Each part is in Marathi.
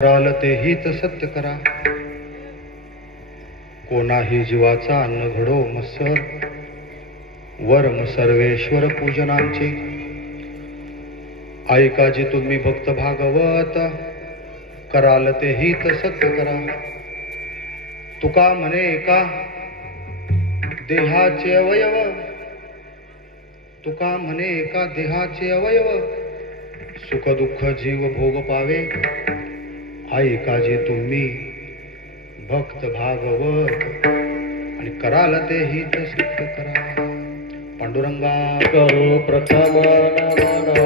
कराल तेहीच सत्य करा, कोणाही जीवाचा अन्न घडो मत्सर, वरम सर्वेश्वर पूजनांचे. ऐका जे तुम्ही भक्त भागवत, कराल तेहीच सत्य करा. तुका म्हणे एका देहाचे अवयव, तुका म्हणे एका देहाचे अवयव, सुख दुःख जीव भोग पावे. ऐका जे तुम्ही भक्त भागवत, आणि कराल ते हित सिद्ध करा. पांडुरंगा करो प्रथम नमन,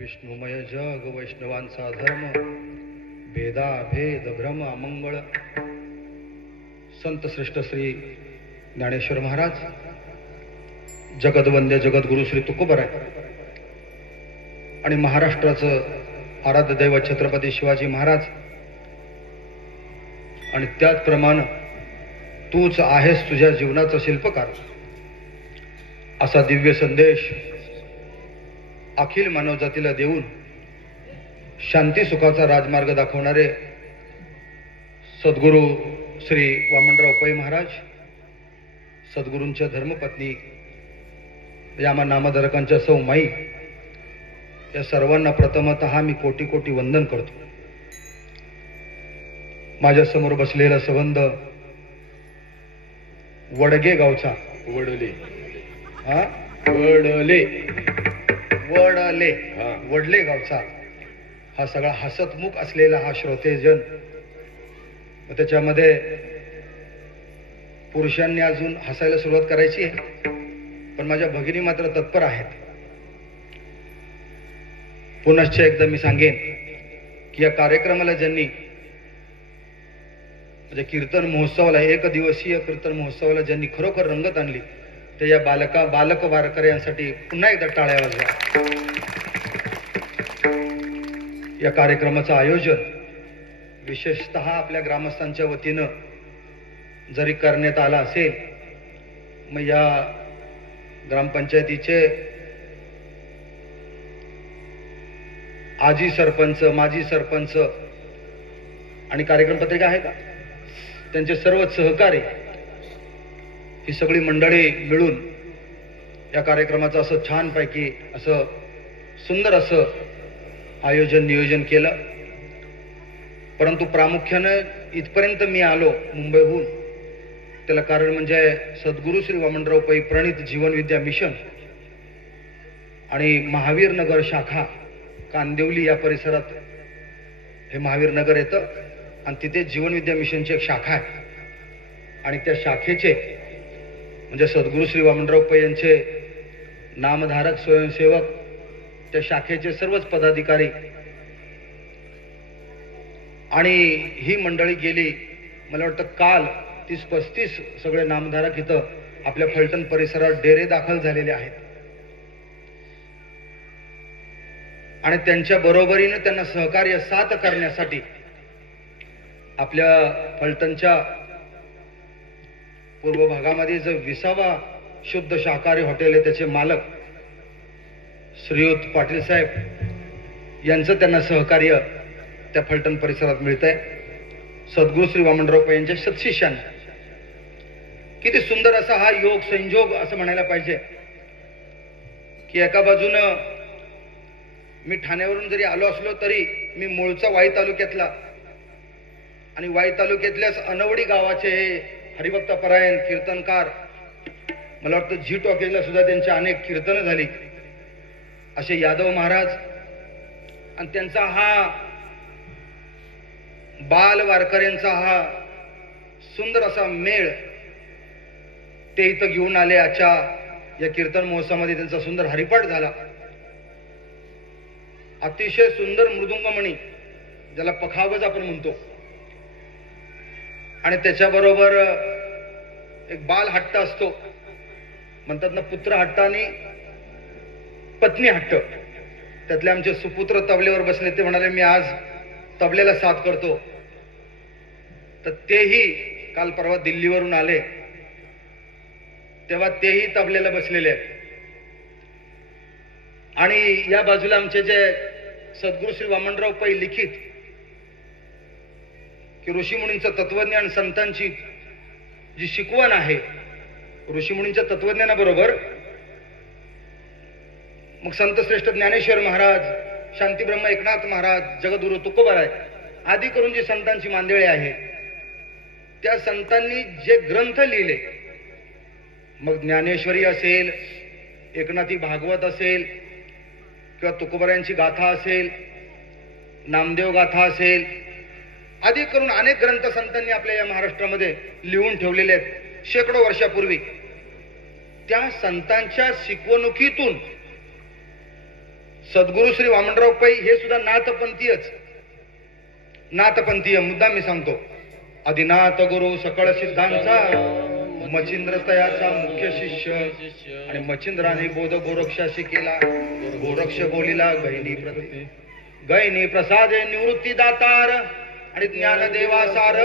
विष्णुमय जग वैष्णवांचा धर्म, भेदा भेद भ्रम अमंगळ. संत श्रेष्ठ श्री ज्ञानेश्वर महाराज, जगदवंद्य जगद्गुरु श्री तुकोबराय आणि महाराष्ट्राचं आराध्य दैवत छत्रपती शिवाजी महाराज, आणि त्याचप्रमाणे तूच आहेस तुझ्या जीवनाचा शिल्पकार, असा दिव्य संदेश अखिल मानवजातीला देऊन शांती सुखाचा राजमार्ग दाखवणारे सद्गुरू श्री वामनराव पै महाराज, सद्गुरूंच्या धर्मपत्नी यामा नामधारकांच्या सौ माई, या सर्वांना प्रथमतः मी कोटी कोटी वंदन करतो. माझ्या समोर बसलेला संबंध वडगे गावचा, वडले वडले गावचा हा सगळा हसतमुख असलेला हा श्रोतेजन, त्याच्यामध्ये पुरुषांनी अजून हसायला सुरुवात करायची आहे, पण माझ्या भगिनी मात्र तत्पर आहेत. पुनश्च एकदा मी सांगेन की या कार्यक्रमाला ज्यांनी, म्हणजे कीर्तन महोत्सवाला, एक दिवसीय कीर्तन महोत्सवाला ज्यांनी खरोखर रंगत आणली, ते या बालक वारकऱ्यांसाठी पुन्हा एकदा टाळ्या वाजवा. या कार्यक्रमाचं आयोजन विशेषतः आपल्या ग्रामस्थांच्या वतीनं जरी करण्यात आला असेल, मग या ग्रामपंचायतीचे आजी सरपंच, माजी सरपंच आणि कार्यक्रम पत्रिका आहे का, त्यांचे सर्व सहकारी, ही सगळी मंडळी मिळून या कार्यक्रमाचं असं छानपैकी असं सुंदर असं आयोजन नियोजन केलं. परंतु प्रामुख्यानं इथपर्यंत मी आलो मुंबईहून, त्याला कारण म्हणजे सद्गुरू श्री वामनराव पै प्रणित जीवन विद्या मिशन आणि महावीर नगर शाखा कांदिवली या परिसरात हे महावीर नगर येतं, आणि तिथे जीवन विद्या मिशनची एक शाखा आहे. आणि त्या शाखेचे म्हणजे सद्गुरू श्री वामनराव पै यांचे नामधारक स्वयंसेवक, त्या शाखेचे सर्वच पदाधिकारी आणि ही मंडळी गेली, मला वाटतं काल 30-35 सगळे नामधारक इथं आपल्या फलटण परिसरात डेरे दाखल झालेले आहेत. आणि त्यांच्या बरोबरीने त्यांना सहकार्य साथ करण्यासाठी आपल्या फलटणच्या पूर्व भागामध्ये जो 20वा शुद्ध शाकाहारी हॉटेल आहे, त्याचे मालक श्रीयुत पाटील साहेब यांचं त्यांना सहकार्य त्या फलटण परिसरात मिळतंय. सद्गुरू श्री वामनराव पै यांच्या सत्शिष्यांना किती सुंदर असा हा योग संयोग असं म्हणायला पाहिजे की एका बाजूनं मी ठाण्यावरून जरी आलो असलो तरी मी मूळचा वाई तालुक्यातला, आणि वाई तालुक्यातल्याच अनवडी गावाचे हे हरिभक्त परायण कीर्तनकार, मला वाटतं झी टॉकीजला सुद्धा त्यांची अनेक कीर्तनं झाली, असे यादव महाराज, आणि त्यांचा हा बाल वारकऱ्यांचा हा सुंदर असा मेळ ते इथं घेऊन आले. आजच्या या कीर्तन महोत्सवामध्ये त्यांचा सुंदर हरिपाठ झाला. अतिशय सुंदर मृदुंगमणी, ज्याला पखावज आपण म्हणतो, आणि त्याच्याबरोबर एक बाल हट्ट असतो, म्हणतात ना पुत्र हट्ट आणि पत्नी हट्ट. त्यातले आमचे सुपुत्र तबलेवर बसले, ते म्हणाले मी आज तबलेला साथ करतो. तर तेही काल परवा दिल्लीवरून आले, तेव्हा तेही तबलेला बसलेले आहेत. आणि या बाजूला आमचे जे सद्गुरू श्री वामनराव पै लिखित की ऋषीमुनींचं तत्वज्ञान, संतांची जी शिकवण आहे, ऋषीमुनींच्या तत्वज्ञानाबरोबर मग संत श्रेष्ठ ज्ञानेश्वर महाराज, शांतीब्रह्म एकनाथ महाराज, जगद्गुरु तुकोबाराय आदी करून जी संतांची मांदेळे आहे, त्या संतांनी जे ग्रंथ लिहिले, मग ज्ञानेश्वरी असेल, एकनाथी भागवत असेल, किंवा तुकोबारायांची गाथा असेल, नामदेव गाथा असेल, आदी करून अनेक ग्रंथ संतांनी आपल्या या महाराष्ट्रामध्ये लिहून ठेवलेले आहेत शेकडो वर्षापूर्वी. त्या संतांच्या शिकवणुकीतून सद्गुरू श्री वामनराव पै हे सुद्धा नाथपंथीयच, नाथपंथीय मुद्दा मी सांगतो. आदिनाथ गुरु सकळ सिद्धांचा, मचिंद्र तयाचा मुख्य शिष्य, आणि मचिंद्राने बोध गोरक्षाशी केला, गोरक्ष बोलिला गैनी प्रसादे निवृत्ती दातार, आणि ज्ञान देवासार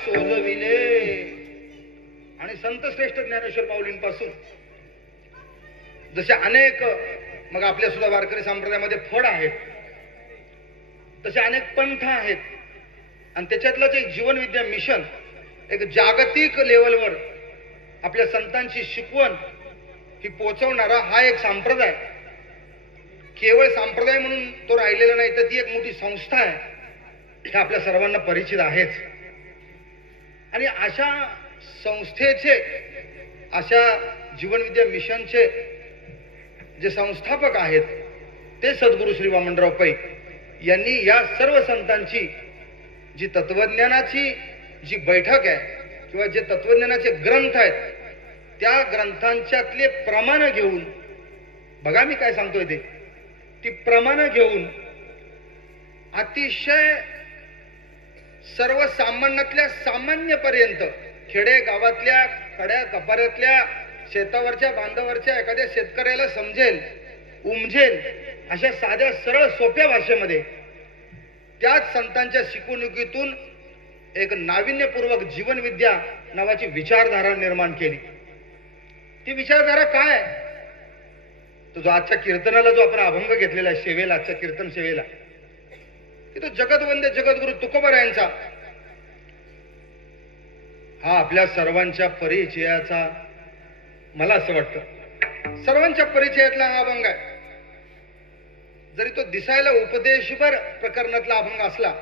सोजविले. आणि संत श्रेष्ठ ज्ञानेश्वर माऊलींपासून जसे अनेक, मग आपल्या सुद्धा वारकरी संप्रदायामध्ये फड आहेत, तसे अनेक पंथ आहेत. आणि त्याच्यातलंच एक जीवन विद्या मिशन, एक जागतिक लेवलवर आपल्या संतांची शिकवण ही पोहोचवणारा हा एक संप्रदाय. केवळ संप्रदाय म्हणून तो राहिलेला नाही, तर ती एक मोठी संस्था आहे, हे आपल्या सर्वांना परिचित आहेच. आणि अशा संस्थेचे, अशा जीवनविद्या मिशनचे जे संस्थापक आहेत ते सद्गुरू श्री वामनराव पै यांनी या सर्व संतांची जी तत्वज्ञानाची जी बैठक आहे, किंवा जे तत्वज्ञानाचे ग्रंथ आहेत, त्या ग्रंथांच्यातले प्रमाण घेऊन, बघा मी काय सांगतोय ते, ती प्रमाण घेऊन अतिशय सर्वसामान्यातल्या सामान्यपर्यंत, खेडे गावातल्या, कड्या कपाऱ्यातल्या, शेतावरच्या बांधावरच्या एखाद्या शेतकऱ्याला समजेल, उमजेल अशा साध्या सरळ सोप्या भाषेमध्ये त्याच संतांच्या शिकवणुकीतून एक नाविन्यपूर्वक जीवनविद्या नावाची विचारधारा निर्माण केली. ती विचारधारा काय? तो जो आजच्या कीर्तनाला जो आपण अभंग घेतलेला आहे सेवेला, आजच्या कीर्तन सेवेला, की तो जगदवंद्य जगद्गुरु तुकोबारायांचा हा आपल्या सर्वांच्या परिचयाचा, मला असं वाटतं सर्वांच्या परिचयातला हा अभंग आहे. जरी तो दिसायला उपदेशपर प्रकरणातला अभंग असला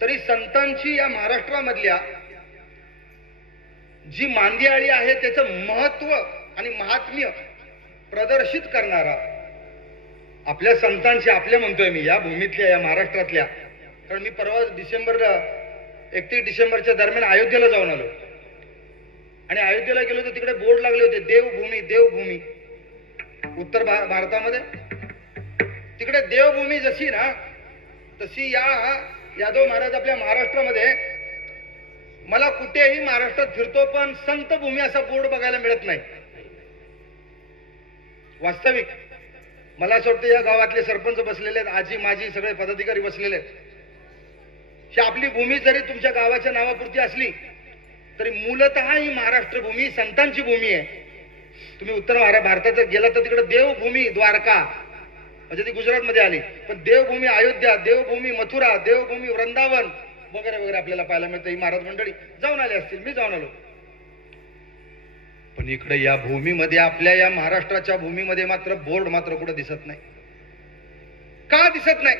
तरी संतांची या महाराष्ट्रामधल्या जी मांदियाळी आहे त्याचं महत्व आणि महात्म्य प्रदर्शित करणारा, आपल्या संतांची, आपल्या म्हणतोय मी, या भूमीतल्या, या महाराष्ट्रातल्या, कारण मी परवा 31 डिसेंबरच्या दरम्यान अयोध्येला जाऊन आलो. आणि अयोध्येला गेलो तर तिकडे बोर्ड लागले होते, देवभूमी देवभूमी. उत्तर भारतामध्ये तिकडे देवभूमी जशी ना, तशी या यादव महाराज आपल्या महाराष्ट्रामध्ये, मला कुठेही महाराष्ट्रात फिरतो पण संत भूमी असा बोर्ड बघायला मिळत नाही. वास्तविक मला असं वाटतं या गावातले सरपंच बसलेले आहेत, आजी माजी सगळे पदाधिकारी बसलेले आहेत. ही आपली भूमी जरी तुमच्या गावाच्या नावापुरती असली तरी मूलतः ही महाराष्ट्र भूमी संतांची भूमी आहे. तुम्ही उत्तर भारतात गेला तर तिकडे देवभूमी द्वारका, म्हणजे ती गुजरात मध्ये आली, पण देवभूमी अयोध्या, देवभूमी मथुरा, देवभूमी वृंदावन वगैरे वगैरे आपल्याला पाहायला मिळतं. ही महाराज मंडळी जाऊन आले असतील, मी जाऊन आलो. पण इकडे या भूमीमध्ये, आपल्या या महाराष्ट्राच्या भूमीमध्ये मात्र बोर्ड मात्र कुठे दिसत नाही. का दिसत नाही?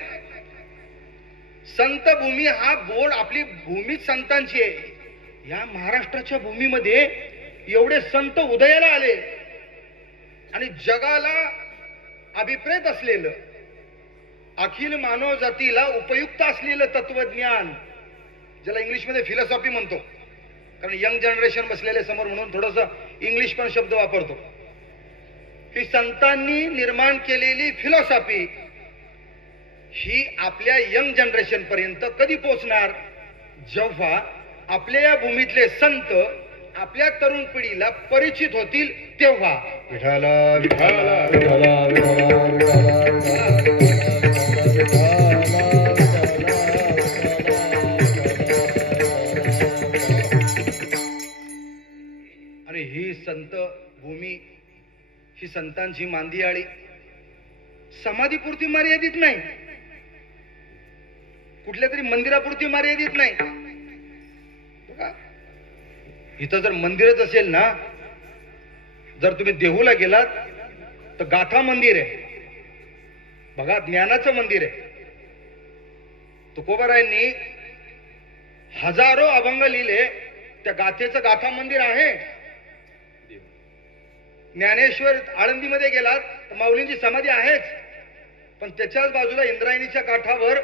संत भूमी हा बोर्ड, आपली भूमीच संतांची आहे. या महाराष्ट्राच्या भूमीमध्ये एवढे संत उदयाला आले आणि जगाला अभिप्रेत असलेलं, अखिल मानव जातीला उपयुक्त असलेलं तत्वज्ञान, ज्याला इंग्लिशमध्ये फिलॉसॉफी म्हणतो, कारण यंग जनरेशन बसलेले समोर म्हणून थोडंसं इंग्लिश पण शब्द वापरतो. ही संतांनी निर्माण केलेली फिलॉसॉफी ही आपल्या यंग जनरेशन पर्यंत कधी पोहोचणार? जेव्हा आपल्या या भूमीतले संत आपल्या तरुण पिढीला परिचित होतील तेव्हा. विठाला विठाला विठाला आणि ही संत भूमी, ही संतांची मांदियाळी समाधीपुरती मर्यादित नाही, कुठल्या तरी मंदिरापुरती मर्यादित नाही. बघा, इथं जर मंदिरच असेल ना, जर तुम्ही देहूला गेलात तर गाथा मंदिर आहे. बघा, ज्ञानाचं मंदिर आहे. तुकोबारायांनी हजारो अभंग लिहिले, त्या गाथेचं गाथा मंदिर आहे. ज्ञानेश्वर आळंदीमध्ये गेलात तर माऊलींची समाधी आहेच, पण त्याच्याच बाजूला इंद्रायणीच्या काठावर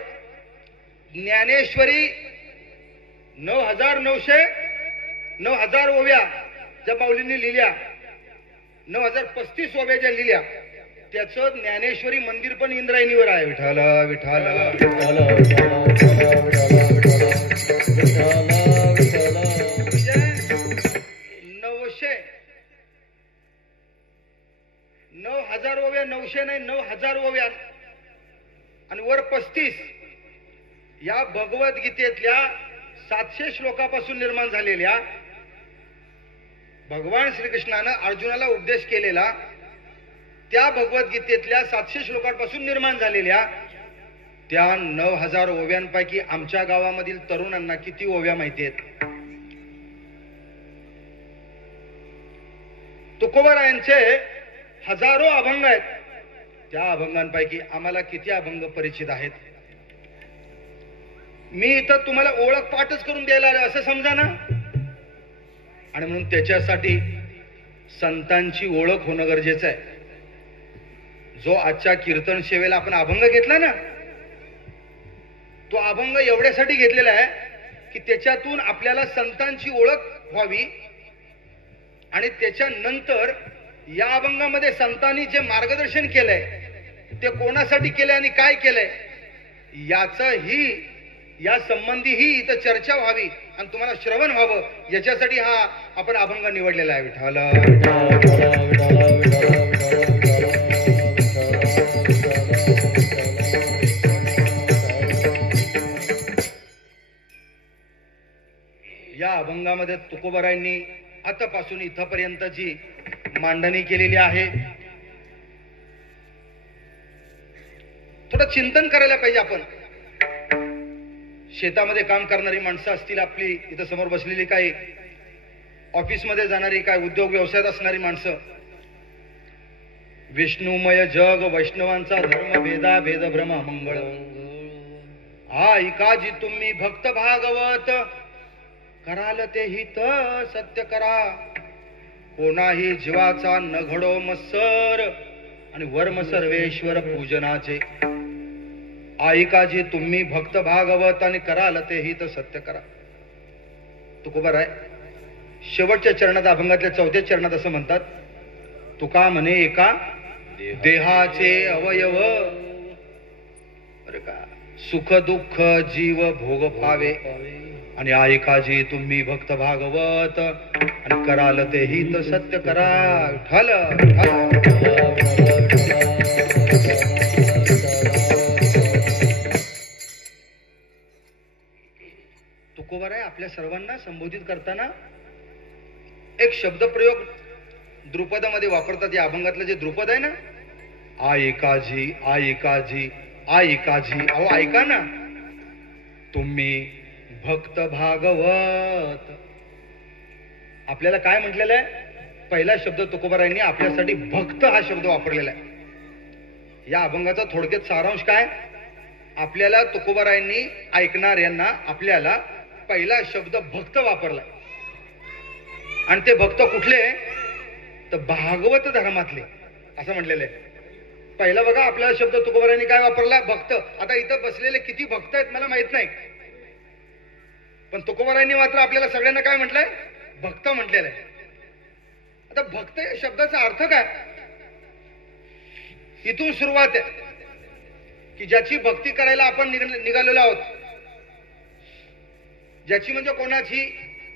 ज्ञानेश्वरी 9,000 ओव्या ज्या माऊलींनी लिहिल्या, 9,035 ओव्या ज्या लिहिल्या, त्याचं ज्ञानेश्वरी मंदिर पण इंद्रायणीवर आहे. विठाला विठाला विठाला म्हणजे 9,000 ओव्या, 900 नाही 9,000 ओव्या आणि वर 35 या भगवद्गीतेतल्या 700 श्लोकापासून निर्माण झालेल्या, भगवान श्रीकृष्णानं अर्जुनाला उपदेश केलेला त्या भगवद्गीतेतल्या 700 श्लोकांपासून निर्माण झालेल्या त्या 9,000 ओव्यांपैकी आमच्या गावामधील तरुणांना किती ओव्या माहिती आहेत? तुकोबारायांचे हजारो अभंग आहेत, त्या अभंगांपैकी आम्हाला किती अभंग परिचित आहेत? मी इथं तुम्हाला ओळख पाठच करून द्यायला आलो असं समजा ना. आणि म्हणून त्याच्यासाठी संतांची ओळख होणं गरजेचं आहे. जो आजच्या कीर्तन सेवेला आपण अभंग घेतला ना, तो अभंग एवढ्यासाठी घेतलेला आहे की त्याच्यातून आपल्याला संतांची ओळख व्हावी आणि त्याच्यानंतर या अभंगामध्ये संतांनी जे मार्गदर्शन केलंय ते कोणासाठी केलंय आणि काय केलंय या संबंधी ही इथं चर्चा व्हावी आणि तुम्हाला श्रवण व्हावं, याच्यासाठी हा आपण अभंग निवडलेला आहे. विठाला या अभंगामध्ये तुकोबारायांनी आतापासून इथपर्यंतची मांडणी केलेली आहे. थोडं चिंतन करायला पाहिजे. आपण शेतामध्ये काम करणारी माणसं असतील, आपली इथं समोर बसलेली, काही ऑफिसमध्ये जाणारी, काय उद्योग व्यवसायात असणारी माणसं. विष्णुमय जग वैष्णवांचा धर्म भेदा भेद भ्रम मंगळ ऐकाजी तुम्ही भक्त भागवत कराल ते हित सत्य करा कोणाही जीवाचा न घडो मत्सर आणि वर्म सर्वेश्वर पूजनाचे. ऐकाजी तुम्ही भक्त भागवत आणि कराल ते हित सत्य करा. तुकोबार आहे शेवटच्या चरणात, अभंगातल्या 4थ्या चरणात असं म्हणतात, तुका म्हणे एका देहाचे अवयव अरे का सुख दुःख जीव भोग पावे आणि ऐकाजी तुम्ही भक्त भागवत आणि कराल ते हित सत्य करा. ठाल तुकोबार आहे आपल्या सर्वांना संबोधित करताना एक शब्दप्रयोग द्रुपदामध्ये वापरतात. या अभंगातलं जे द्रुपद आहे ना, ऐकाजी ऐकाजी ऐकाजी, अहो ऐका ना, तुम्ही भक्त भागवत. आपल्याला काय म्हटलेलं आहे? पहिला शब्द तुकोबारायांनी आपल्यासाठी भक्त हा शब्द वापरलेला आहे. या अभंगाचा थोडक्यात सारांश काय? आपल्याला तुकोबारायांनी ऐकणाऱ्यांना आपल्याला पहिला शब्द भक्त वापरला आणि ते भक्त कुठले? तर भागवत धर्मातले असं म्हटलेलं आहे. पहिला बघा आपला शब्द तुकोबारायांनी काय वापरला? भक्त. आता इथं बसलेले किती भक्त आहेत मला माहित नाही, पण तुकोबारायांनी मात्र आपल्याला सगळ्यांना काय म्हटलंय? भक्त म्हटलेलं आहे. आता भक्त या शब्दाचा अर्थ काय? इथून सुरुवात आहे की ज्याची भक्ती करायला आपण निघालेलो आहोत. ज्याची म्हणजे कोणाची?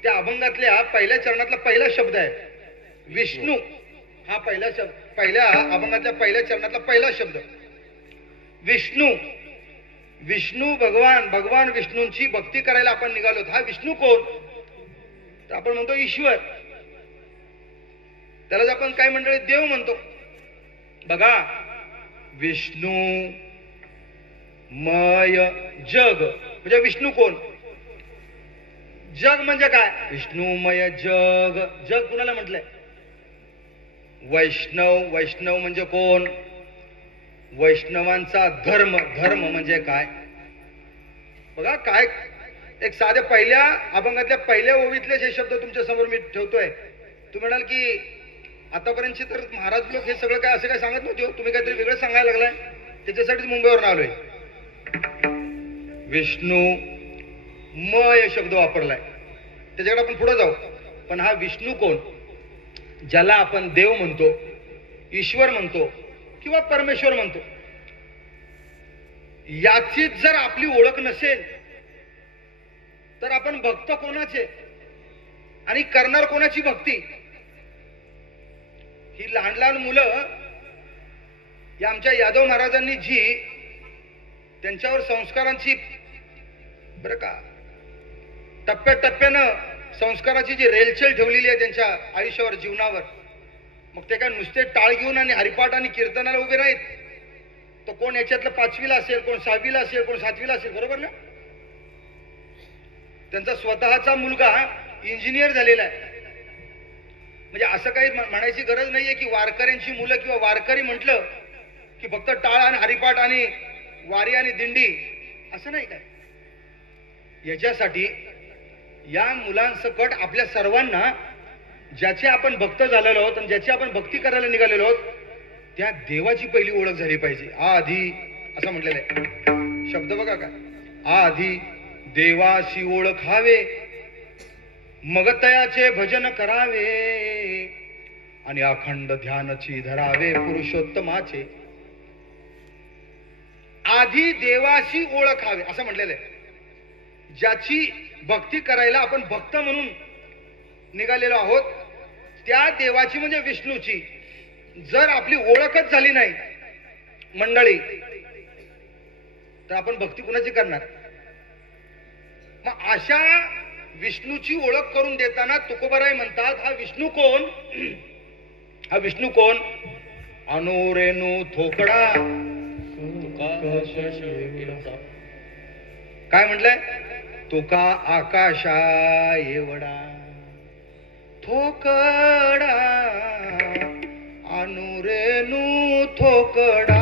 त्या अभंगातल्या पहिल्या चरणातला पहिला शब्द आहे विष्णू. हा पहिल्या अभंगातल्या पहिल्या चरणातला पहिला शब्द विष्णू. विष्णू भगवान विष्णूंची भक्ती करायला आपण निघालो. हा विष्णू कोण? तर आपण म्हणतो ईश्वर. त्यालाच आपण काय मंडळी देव म्हणतो. बघा, विष्णू मय जग म्हणजे विष्णू कोण? जग म्हणजे काय? विष्णुमय जग. जग कुणाला म्हटलंय? वैष्णव. वैष्णव म्हणजे कोण? वैष्णवांचा धर्म. धर्म म्हणजे काय? बघा, काय एक साधे पहिल्या अभंगातल्या पहिल्या ओवीतले जे शब्द तुमच्या समोर मी ठेवतोय. तुम्ही म्हणाल की आतापर्यंतचे तर महाराज लोक हे सगळं काय असं काय सांगत नव्हते, तुम्ही काहीतरी वेगळं सांगायला लागलाय. त्याच्यासाठीच मुंबईवरून आलोय. विष्णू मय शब्द वापरलाय, त्याच्याकडे आपण पुढे जाऊ. पण हा विष्णू कोण? ज्याला आपण देव म्हणतो, ईश्वर म्हणतो किंवा परमेश्वर म्हणतो, याचीच जर आपली ओळख नसेल तर आपण भक्त कोणाचे आणि करणार कोणाची भक्ती? ही लहान लहान मुलं या आमच्या यादव महाराजांनी जी त्यांच्यावर संस्कारांची बरं का टप्प्याटप्प्यानं संस्काराची जी रेलचेल ठेवलेली आहे त्यांच्या आयुष्यावर, जीवनावर, मग ते काय नुसते टाळ घेऊन आणि हरिपाठ आणि कीर्तनाला उभे नाहीत. तो कोण याच्यातलं 5वीला असेल, कोण 6वीला असेल, कोण 7वीला असेल, बरोबर ना? त्यांचा स्वतःचा मुलगा इंजिनियर झालेला आहे. म्हणजे असं काही म्हणायची गरज नाहीये की वारकऱ्यांची मुलं किंवा वारकरी म्हटलं की फक्त टाळ आणि हरिपाठ आणि वारी आणि दिंडी, असं नाही काय. याच्यासाठी या मुलांसकट आपल्या सर्वांना ज्याचे आपण भक्त झालेलो आहोत आणि ज्याची आपण भक्ती करायला निघालेलो आहोत त्या देवाची पहिली ओळख झाली पाहिजे. आधी असं म्हटलेलं आहे शब्द बघा का, आधी देवाशी ओळखावे, मग तयाचे भजन करावे आणि अखंड ध्यानची धरावे पुरुषोत्तमाचे. आधी देवाशी ओळखावे असं म्हटलेलं आहे. ज्याची भक्ती करायला आपण भक्त म्हणून निघालेलो आहोत त्या देवाची म्हणजे विष्णूची जर आपली ओळखच झाली नाही मंडळी, तर आपण भक्ती कुणाची करणार? मग अशा विष्णूची ओळख करून देताना तुकोबाराय म्हणतात, हा विष्णू कोण? हा विष्णू कोण? अनुरेणू थोकडा. काय म्हटलंय? तुका आकाशा एवढा थोकडा, अनुरेणू थोकडा.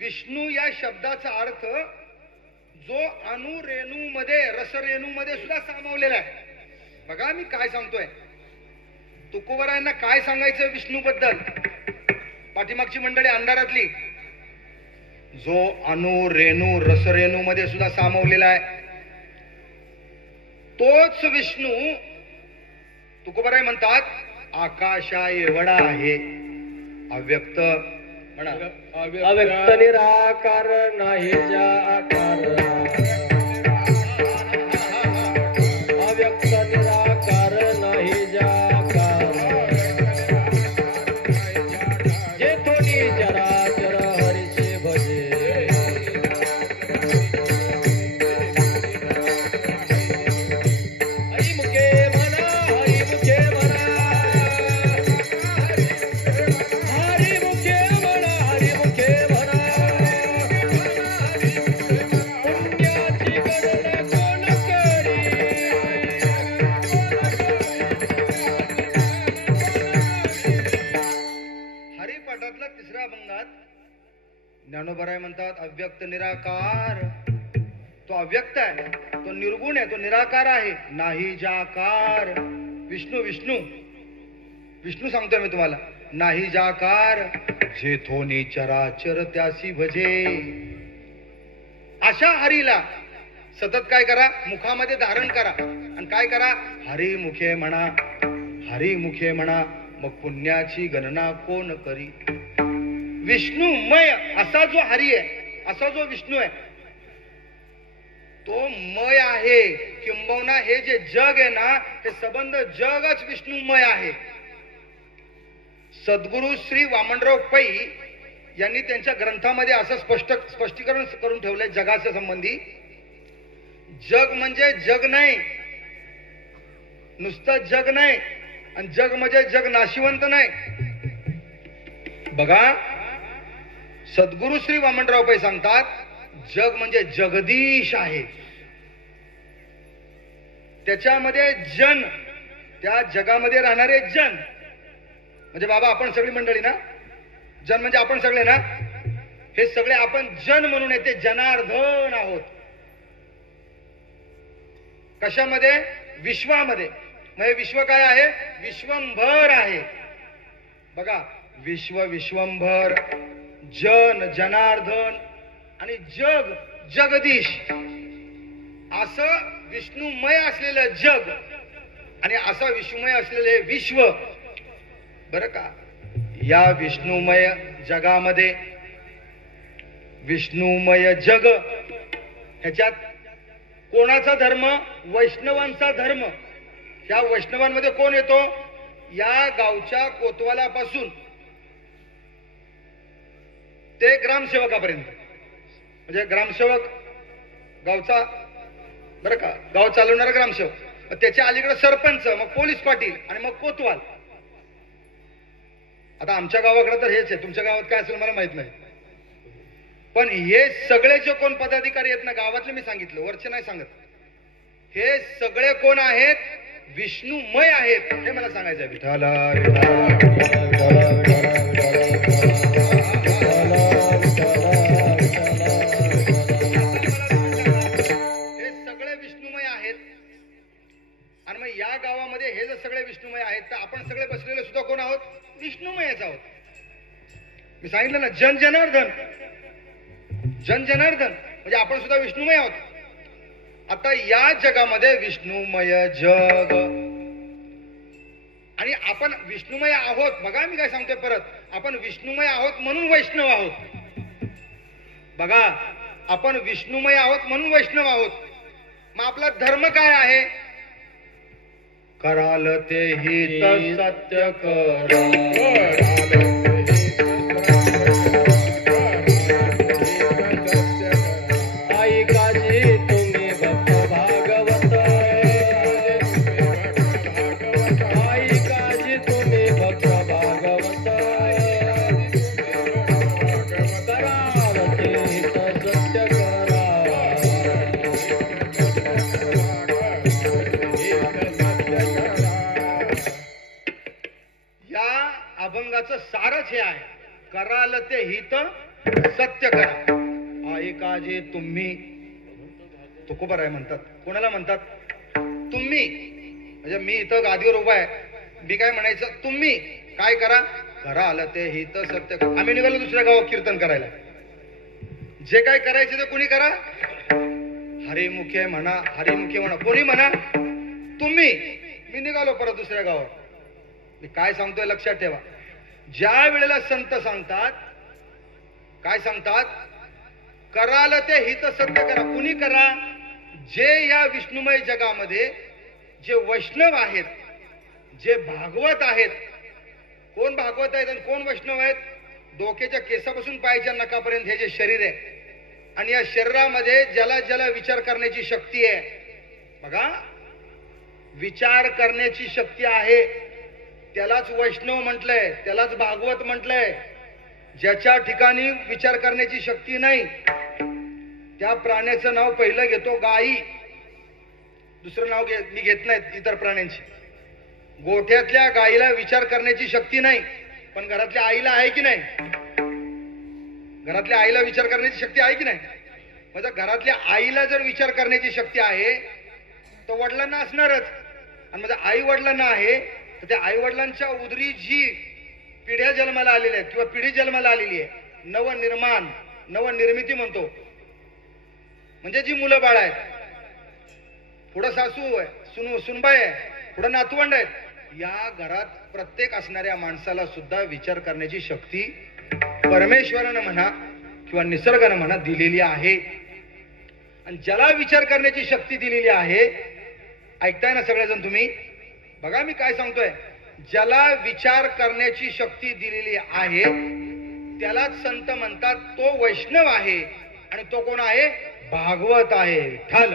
विष्णू या शब्दाचा अर्थ जो अनुरेणू मध्ये रसरेणू मध्ये सुद्धा सामावलेला आहे. बघा मी काय सांगतोय, तुकोबारायांना काय सांगायचं विष्णू बद्दल, पाठीमागची मंडळी अंधारातली, जो अनुरेणू रसरेणू मध्ये सुद्धा सामावलेला आहे तोच विष्णू तुकोबाराय म्हणतात आकाशा एवढा आहे. अव्यक्त अव्यक्त निराकार नाही ज्या आकार ज्ञानोबराय म्हणतात अव्यक्त निराकार. तो अव्यक्त आहे, तो निर्गुण आहे, तो निराकार आहे. नाही जाकार. विष्णू विष्णू विष्णू सांगतोय मी तुम्हाला. नाही जाकार जे थोनी चराचर त्यासी भजे. अशा हरीला सतत काय करा, मुखामध्ये धारण करा आणि काय करा, हरी मुखे म्हणा, हरी मुखे म्हणा, मग पुण्याची गणना कोण करी. विष्णुमय असा जो हरी आहे, असा जो विष्णू आहे, तो मय आहे. किंबहुना हे जे जग आहे ना, हे संबंध जगच विष्णुमय आहे. सद्गुरु श्री वामनराव पै यांनी त्यांच्या ग्रंथामध्ये असं स्पष्टीकरण करून ठेवलंय जगाच्या संबंधी. जग म्हणजे जग नाही, नुसतं जग नाही, आणि जग म्हणजे जग नाशिवंत नाही. बघा, सद्गुरु श्री वामनराव पै सांगतात जग म्हणजे जगदीश आहे. त्याच्यामध्ये जन, त्या जगामध्ये राहणारे जन म्हणजे बाबा आपण सगळी मंडळी ना. जन म्हणजे आपण सगळे ना. हे सगळे आपण जन म्हणून येते जनार्दन आहोत. कशामध्ये? विश्वामध्ये. म्हणजे विश्व काय आहे? विश्वंभर आहे. बघा, विश्व विश्वंभर, जन जनार्दन आणि जग जगदीश, असं विष्णुमय असलेलं जग आणि असं विष्णुमय असलेले विश्व. बरं का, या विष्णुमय जगामध्ये, विष्णुमय जग ह्याच्यात कोणाचा धर्म? वैष्णवांचा धर्म. या वैष्णवांमध्ये कोण येतो? या गावच्या कोतवालापासून ते ग्रामसेवकापर्यंत. म्हणजे ग्रामसेवक गावचा, बरं का, गाव चालवणारा ग्रामसेवक, त्याच्या अलीकडे सरपंच, मग पोलीस पाटील आणि मग कोतवाल. आता आमच्या गावाकडे तर हेच आहे, तुमच्या गावात काय असेल मला माहित नाही. पण हे सगळे जे कोण पदाधिकारी आहेत ना गावातले, मी सांगितलं, वरचे नाही सांगत, हे सगळे कोण आहेत? विष्णुमय आहेत. हे मला सांगायचं आहे. हे सगळे विष्णुमय आहेत. आणि मग या गावामध्ये हे जर सगळे विष्णुमय आहेत, तर आपण सगळे बसलेले सुद्धा कोण आहोत? विष्णुमयच आहोत. मी सांगितलं ना, जन जनार्दन, जन जनार्दन म्हणजे आपण सुद्धा विष्णुमय आहोत. आता या जगामध्ये विष्णुमय जग आणि आपण विष्णुमय आहोत. बघा मी काय सांगतोय परत, आपण विष्णुमय आहोत म्हणून वैष्णव आहोत. बघा, आपण विष्णुमय आहोत म्हणून वैष्णव आहोत. मग आपला धर्म काय आहे? कराल ते हित सत्य करा. अभंगाचं सारच हे आहे, कराल ते हित सत्य करा. ऐका जे तुम्ही, तुकोबाराय म्हणतात. कोणाला म्हणतात? तुम्ही. म्हणजे मी इथं गादीवर उभा आहे, मी काय म्हणायचं? तुम्ही काय करा? कराल ते हित सत्य करा. आम्ही निघालो दुसऱ्या गावात कीर्तन करायला. जे काय करायचे ते कोणी करा, हरिमुखे म्हणा, हरिमुखे म्हणा, कोणी म्हणा, तुम्ही. मी निघालो परत दुसऱ्या गावात. मी काय सांगतोय लक्षात ठेवा. ज्या वेळेला संत सांगतात, काय सांगतात? कराल ते हित सत्य करा. कुणी करा? जे या विष्णुमय जगामध्ये जे वैष्णव आहेत, जे भागवत आहेत. कोण भागवत आहेत आणि कोण वैष्णव आहेत? डोक्याच्या केसापासून पायाच्या नखापर्यंत हे जे शरीर आहे, आणि या शरीरामध्ये ज्याला ज्याला विचार करण्याची शक्ती आहे, बघा, विचार करण्याची शक्ती आहे, त्यालाच वैष्णव म्हटलंय, त्यालाच भागवत म्हटलंय. ज्याच्या ठिकाणी विचार करण्याची शक्ती नाही, त्या प्राण्याचं नाव पहिलं घेतो गाई. दुसरं नाव मी घेत नाहीत इतर प्राण्यांची. गोठ्यातल्या गाईला विचार करण्याची शक्ती नाही, पण घरातल्या आईला आहे की नाही? घरातल्या आईला विचार करण्याची शक्ती आहे की नाही? म्हणजे घरातल्या आईला जर विचार करण्याची शक्ती आहे तर वडिलांना असणारच. आणि म्हणजे आई वडिलांना आहे तर त्या आई वडिलांच्या उदरी जी पिढ्या जन्माला आलेल्या आहेत किंवा पिढी जन्माला आलेली आहे, नवनिर्माण नवनिर्मिती म्हणतो, म्हणजे जी मुलं बाळ आहेत, पुढं सासू आहे, सुनबाई आहे, पुढं नातवंड आहेत, या घरात प्रत्येक असणाऱ्या माणसाला सुद्धा विचार करण्याची शक्ती परमेश्वरानं म्हणा किंवा निसर्गानं म्हणा दिलेली आहे. आणि ज्याला विचार करण्याची शक्ती दिलेली आहे, ऐकताय ना सगळेजण तुम्ही? बघा मी काय सांगतोय, ज्याला विचार करण्याची शक्ती दिलेली आहे त्यालाच संत म्हणतात तो वैष्णव आहे. आणि तो कोण आहे? भागवत आहे. विठ्ठल.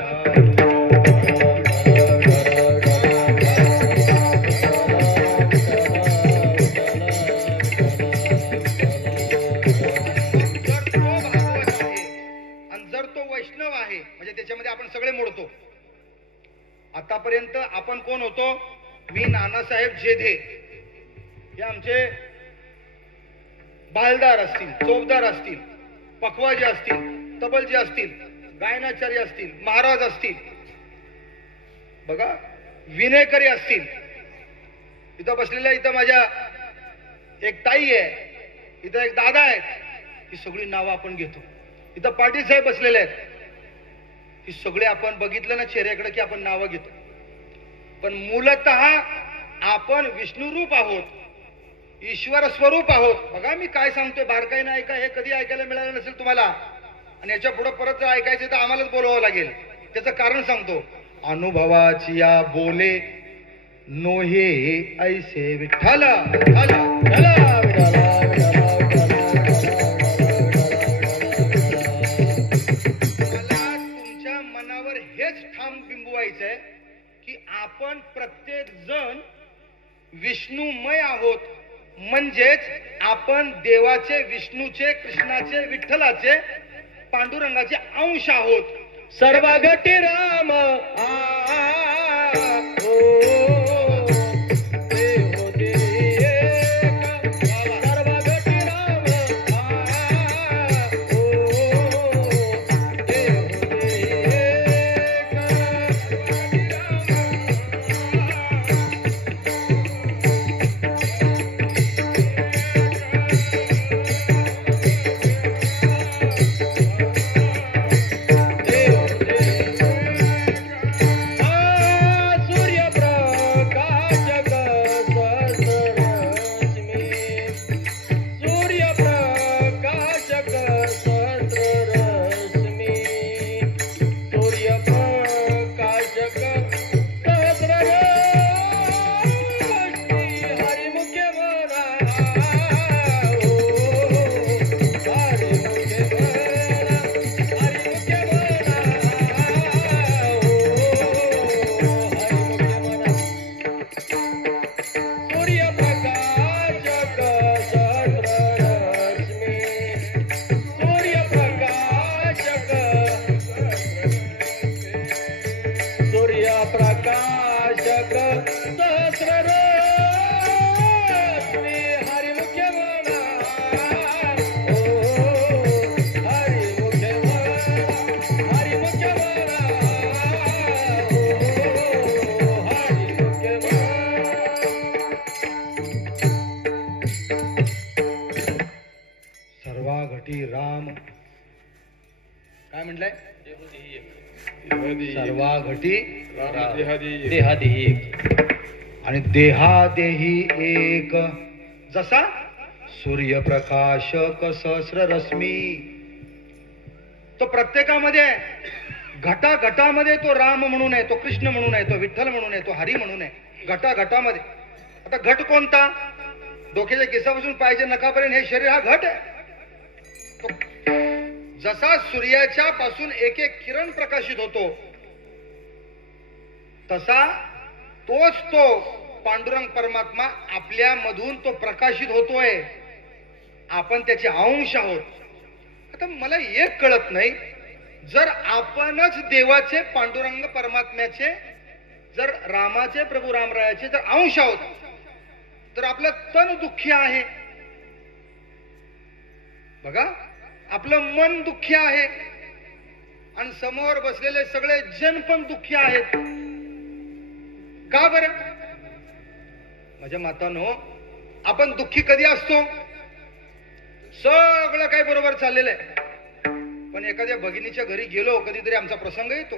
वैष्णव आहे म्हणजे त्याच्यामध्ये आपण सगळे मोडतो. आतापर्यंत आपण कोण होतो? मी नानासाहेब जेधे, हे आमचे बालदार असतील, चोपदार असतील, पखवाजे असतील, तबलजे असतील, गायनाचार्य असतील, महाराज असतील, बघा विनयकरी असतील. इथं बसलेल्या इथं माझ्या एक ताई आहे, इथं एक दादा आहेत, ही सगळी नावं आपण घेतो. इथं पाटील साहेब बसलेले आहेत, ही सगळे आपण बघितलं ना चेहऱ्याकडे की आपण नावं घेतो. पण मूलतः आपण विष्णू रूप आहोत, ईश्वर स्वरूप आहोत. बघा मी काय सांगतोय, बारकाईने ऐका, हे कधी ऐकायला मिळालं नसेल तुम्हाला. आणि याच्या पुढे परत जर ऐकायचं तर आम्हालाच बोलवावं लागेल. त्याचं कारण सांगतो. अनुभवाची या बोले नोहे ऐसे विठ्ठल. तुमच्या मनावर हेच ठाम बिंबवायचंय की आपण प्रत्येक जण विष्णुमय आहोत. म्हणजेच आपण देवाचे, विष्णूचे, कृष्णाचे, विठ्ठलाचे, पांडुरंगाचे अंश आहोत. सर्वगती राम राम. काय म्हटलंय? सर्वा घटी देहादेही एक आणि देहादेही एक. जसा सूर्यप्रकाशक सहस्र रश्मी, तो प्रत्येकामध्ये आहे. घटाघटामध्ये तो राम म्हणून आहे, तो कृष्ण म्हणून आहे, तो विठ्ठल म्हणून आहे, तो हरी म्हणून आहे. घटाघटामध्ये. आता घट कोणता? डोक्याच्या केसापासून पायाच्या नखापर्यंत हे शरीर हा घट आहे. जसा सूर्याच्या पासून एक एक किरण प्रकाशित होतो तसा तोच तो पांडुरंग परमात्मा आपल्या मधून तो प्रकाशित होतोय. आपण त्याचे अंश आहोत. आता मला एक कळत नाही, जर आपणच देवाचे, पांडुरंग परमात्म्याचे, जर रामाचे, प्रभू रामरायाचे जर अंश आहोत तर आपलं तन दुःखी आहे. बघा आपलं मन दुःखी आहे आणि समोर बसलेले सगळे जन पण दुःखी आहेत. का बरं? माझ्या मातांनो, आपण दुःखी कधी असतो? सगळं काही बरोबर चाललेलं आहे, पण एखाद्या भगिनीच्या घरी गेलो, कधीतरी आमचा प्रसंग येतो,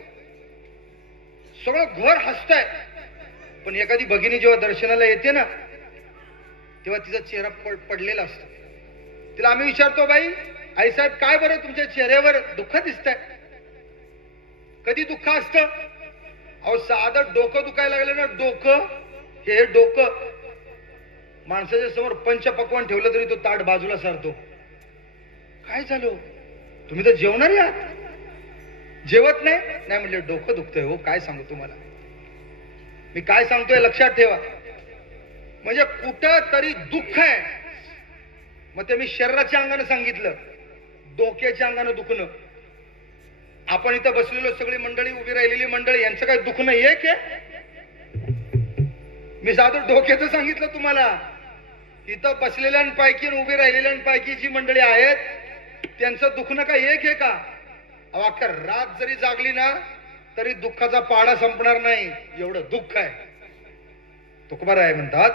सगळं घर हसतंय, पण एखादी भगिनी जेव्हा दर्शनाला येते ना, तेव्हा तिचा चेहरा पडलेला असतो. तिला आम्ही विचारतो, बाई, आईसाहेब, काय बरं तुमच्या चेहऱ्यावर दुःख दिसतंय? कधी दुःख असतं? अहो, साधं डोकं दुखायला लागलं ना, डोकं, हे डोकं, माणसाच्या समोर पंचपक्वान ठेवलं तरी तो ताट बाजूला सारतो. काय झालं? तुम्ही तर जेवणारे आहात, जेवत नाही? नाही म्हणले, डोकं दुखतंय हो. काय सांगू तुम्हाला, मी काय सांगतोय लक्षात ठेवा. म्हणजे कुठं तरी दुःख आहे. मग ते मी शरीराच्या अंगाने सांगितलं, डोक्याच्या अंगाने दुखणं. आपण इथं बसलेलो सगळी मंडळी, उभी राहिलेली मंडळी, यांचं काय दुखणं एक आहे? मी साधं डोक्याचं सांगितलं तुम्हाला. इथं बसलेल्यांपैकी उभी राहिलेल्यांपैकी जी मंडळी आहेत, त्यांचं दुखणं काय एक आहे का? अख्ख्या रात जरी जागली ना, तरी दुःखाचा पाडा संपणार नाही, एवढं दुःख आहे. तुकोबाराय म्हणतात,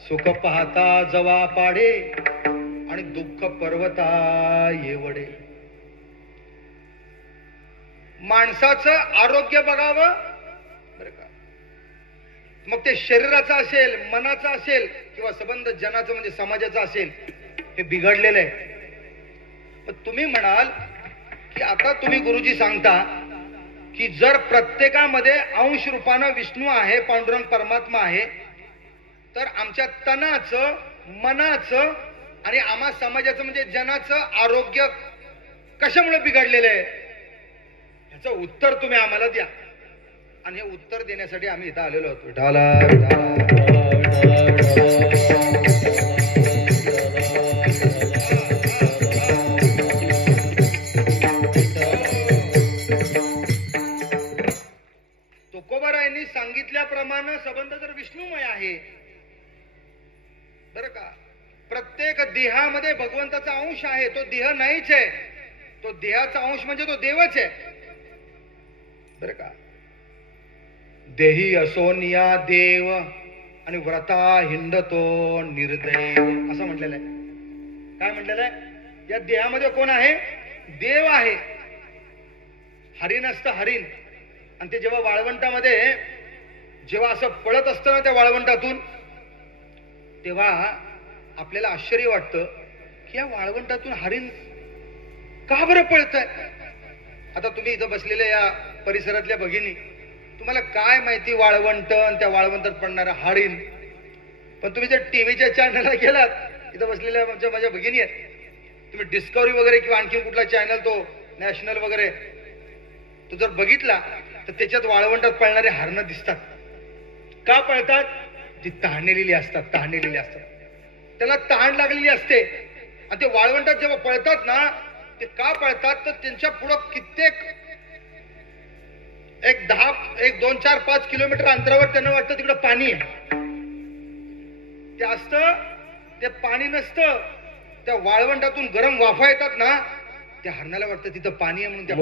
सुख पाहता जवा पाडे आणि दुःख पर्वता येवडे. माणसाचं आरोग्य बघावं बरं का, मग ते शरीराचं असेल, मनाचं असेल, किंवा संबंध जनाचं म्हणजे समाजाचं असेल, हे बिघडलेलं आहे. पण तुम्ही म्हणाल की आता तुम्ही गुरुजी सांगता की जर प्रत्येकामध्ये अंश रूपानं विष्णू आहे, पांडुरंग परमात्मा आहे, तर आमच्या तनाचं, मनाचं आणि आम्हा समाजाचं म्हणजे जनाचं आरोग्य कशामुळे बिघडलेलं आहे, ह्याचं उत्तर तुम्ही आम्हाला द्या. आणि हे उत्तर देण्यासाठी आम्ही इथं आलेलो आहोत. तुकोबारायांनी सांगितल्याप्रमाणे संबंध तर विष्णुमय आहे बरं का. प्रत्येक देहामध्ये भगवंताचा अंश आहे. तो देह नाहीच आहे, तो देहाचा अंश म्हणजे तो देवच आहे बरं का. देही असोनिया देव आणि व्रता हिंडतो निर्दैव, असं म्हटलेलं आहे. काय म्हटलेलं आहे? या देहामध्ये कोण आहे? देव आहे. हरिण असतं, हरिण. आणि ते जेव्हा वाळवंटामध्ये जेव्हा असं पळत असतं ना त्या वाळवंटातून, तेव्हा आपल्याला आश्चर्य वाटतं की या वाळवंटातून हरिण का बरं पळतंय. आता तुम्ही इथं बसलेल्या या परिसरातल्या भगिनी, तुम्हाला काय माहिती वाळवंट आणि त्या वाळवंटात पडणारा हरिण. पण तुम्ही जर टीव्हीच्या चॅनलला गेलात, इथं बसलेल्या माझ्या भगिनी आहेत, तुम्ही डिस्कवरी वगैरे किंवा आणखी कुठला चॅनल, तो नॅशनल वगैरे, तो जर बघितला तर त्याच्यात वाळवंटात पळणारे हरणं दिसतात. का पळतात? ती तहानलेली असतात, तहानलेली असतात, त्याला तहान लागलेली असते. आणि ते वाळवंटात जेव्हा पळतात ना, ते का पळतात तर त्यांच्या पुढं कित्येक 1, 2, 4, 5 किलोमीटर अंतरावर त्यांना वाटतं तिकडं पाणी आहे. ते असतं, ते पाणी नसतं. त्या वाळवंटातून गरम वाफा येतात ना, त्या हरणाला वाटतं तिथं पाणी आहे म्हणून त्या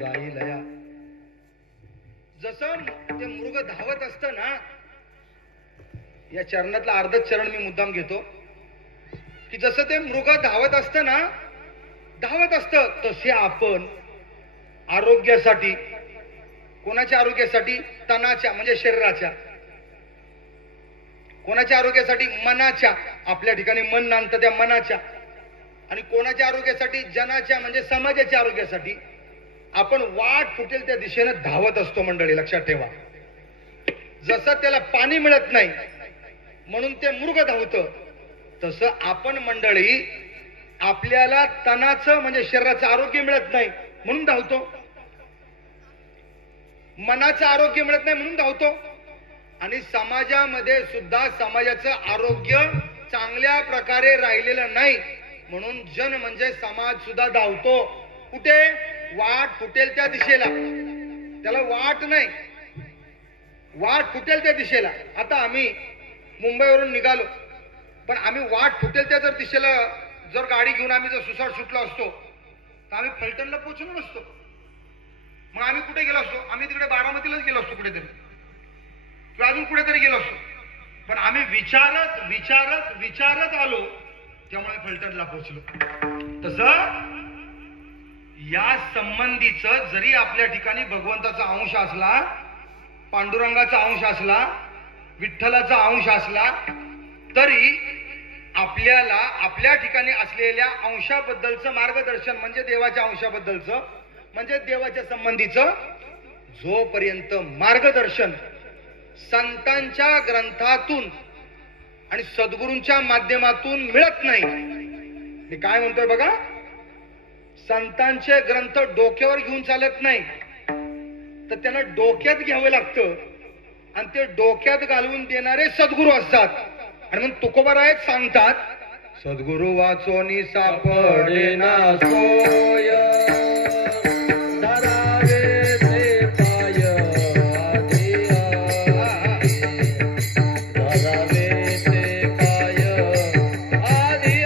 जाईल या. जसं ते मृग धावत असत ना, या चरणातला अर्धच चरण मी मुद्दाम घेतो की जसं ते मृग धावत असत ना, धावत असत, तसे आपण आरोग्यासाठी, कोणाच्या आरोग्यासाठी? तनाच्या म्हणजे शरीराच्या. कोणाच्या आरोग्यासाठी? मनाच्या. आपल्या ठिकाणी मन नांदतं त्या मनाच्या. आणि कोणाच्या आरोग्यासाठी? जनाच्या म्हणजे समाजाच्या आरोग्यासाठी आपण वाट फुटेल त्या दिशेनं धावत असतो. मंडळी लक्षात ठेवा, जसं त्याला पाणी मिळत नाही म्हणून ते मृग धावतं, तसं आपण मंडळी आपल्याला तनाचं म्हणजे शरीराचं आरोग्य मिळत नाही म्हणून धावतो, मनाचं आरोग्य मिळत नाही म्हणून धावतो. आणि समाजामध्ये सुद्धा समाजाचं आरोग्य चांगल्या प्रकारे राहिलेलं नाही म्हणून जन म्हणजे समाज सुद्धा धावतो. कुठे? वाट फुटेल त्या दिशेला. त्याला वाट नाही, वाट फुटेल त्या दिशेला. आता आम्ही मुंबईवरून निघालो, पण आम्ही वाट फुटेल त्या जर दिशेला जर गाडी घेऊन आम्ही जर सुसाट सुटलो असतो तर आम्ही फलटणला पोहोचलो नसतो. मग आम्ही कुठे गेलो असतो? आम्ही तिकडे बारामतीलाच गेलो असतो कुठेतरी, किंवा अजून कुठेतरी गेलो असतो. पण आम्ही विचारत विचारत विचारत आलो, त्यामुळे फलटणला पोहोचलो. तसं या संबंधीचं जरी आपल्या ठिकाणी भगवंताचा अंश असला, पांडुरंगाचा अंश असला, विठ्ठलाचा अंश असला, तरी आपल्याला आपल्या ठिकाणी असलेल्या अंशाबद्दलचं मार्गदर्शन म्हणजे देवाच्या अंशाबद्दलचं म्हणजे देवाच्या संबंधीचं जोपर्यंत मार्गदर्शन संतांच्या ग्रंथातून आणि सद्गुरूंच्या माध्यमातून मिळत नाही. मी काय म्हणतोय बघा, संतांचे ग्रंथ डोक्यावर घेऊन चालत नाही, तर त्यांना डोक्यात घ्यावं लागतं आणि ते डोक्यात घालवून देणारे सद्गुरू असतात. आणि मग तुकोबाराय सांगतात, सद्गुरू वाचोनी सापडेना सोय, धरावे ते पाय आधी आधी, धरावे ते पाय आधी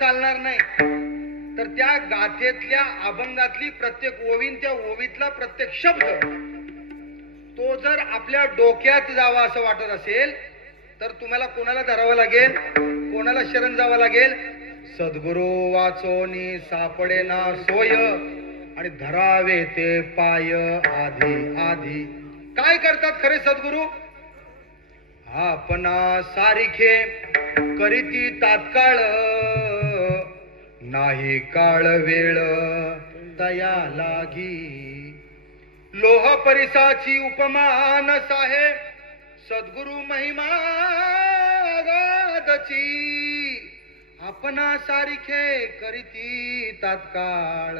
चालणार नाही, तर त्या गाथेतल्या अभंगातली प्रत्येक ओवीन त्या ओवीतला प्रत्येक शब्द तो जर आपल्या डोक्यात जावा असं वाटत असेल तर तुम्हाला कोणाला धरावं लागेल? कोणाला शरण जावं लागेल? सद्गुरू वाचोनी सापडेना सोय आणि धरावे ते पाय आधी आधी. काय करतात खरे सद्गुरू? आपणा सारिखे करीती तात्काळ, नाही काळ वेळ तया लागी. लोह परिसाची उपमान साहे सद्गुरु महिमा गादची. आपणा सारिखे करीती तात्काळ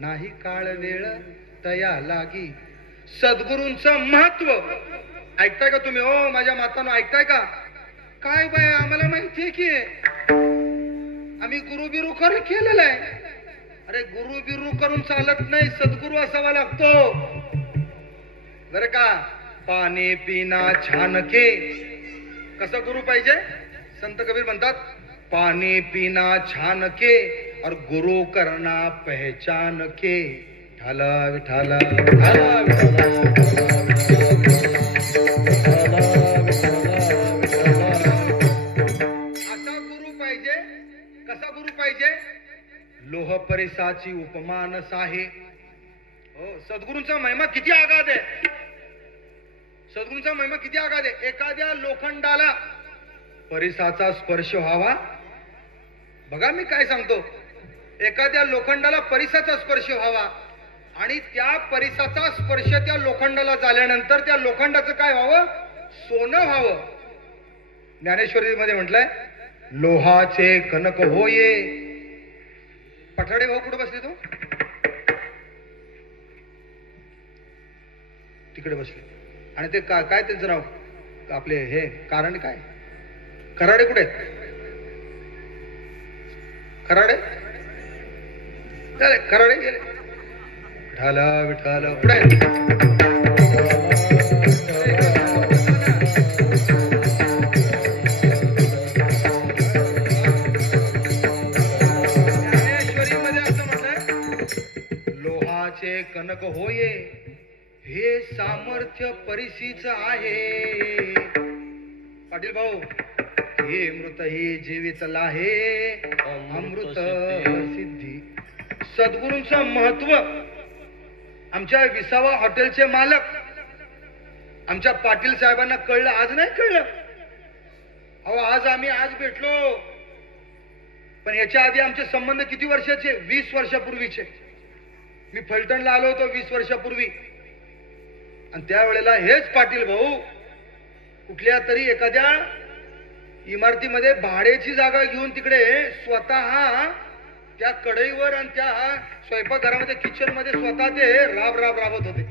नाही काळ वेळ तया लागी. सद्गुरूंचं महत्व ऐकताय का तुम्ही? हो माझ्या मातांनो, ऐकताय का? काय बाय आम्हाला माहितीये की आम्ही गुरु बिरू केलेलं आहे. अरे गुरु बिरू करून चालत नाही, सद्गुरू असावा लागतो बर का. पाणी पिना छान के, कसा गुरु पाहिजे? संत कबीर म्हणतात पानी पीना छान के और गुरु करना पहचान के. विठाला विठाला विठाला असा गुरु पाहिजे. कसा गुरु पाहिजे? लोह परिसाची उपमान साहे. हो, सद्गुरूंचा महिमा किती आगाध आहे. सद्गुरूंचा महिमा किती आगाध आहे. एखाद्या लोखंडाला परिसाचा स्पर्श व्हावा. बघा मी काय सांगतो, एखाद्या लोखंडाला परिसाचा स्पर्श व्हावा आणि त्या परिसाचा स्पर्श त्या लोखंडाला झाल्यानंतर त्या लोखंडाचं काय व्हावं? सोनं व्हावं. ज्ञानेश्वरी मध्ये म्हटलंय लोहाचे कनक होये. पठाडे भाऊ कुठे बसले? तो तिकडे बसले. आणि ते काय त्यांचं नाव आपले हे कारण काय? खराडे कुठे आहेत? खराडे खराडे गेले. विठाला विठाला पुढे ज्ञानेश्वरीमध्ये असं म्हटलंय लोहाचे कनक होये हे सामर्थ्य परिसीच आहे. पाटील भाऊ, हे मृत ही जीवितला हे अमृत सिद्धी. सद्गुरूंचं महत्व आमच्या विसावा हॉटेलचे मालक आमच्या पाटील साहेबांना कळलं. आज नाही कळलं. अहो आज आम्ही भेटलो, पण याच्या आधी आमचे संबंध किती वर्षाचे? 20 वर्षापूर्वीचे. मी फलटणला आलो होतो 20 वर्षापूर्वी आणि त्यावेळेला हेच पाटील भाऊ कुठल्या तरी एखाद्या इमारतीमध्ये भाड्याची जागा घेऊन तिकडे स्वतः त्या कढईवर आणि त्या स्वयंपाकघरामध्ये किचन मध्ये स्वतः ते राबत होते.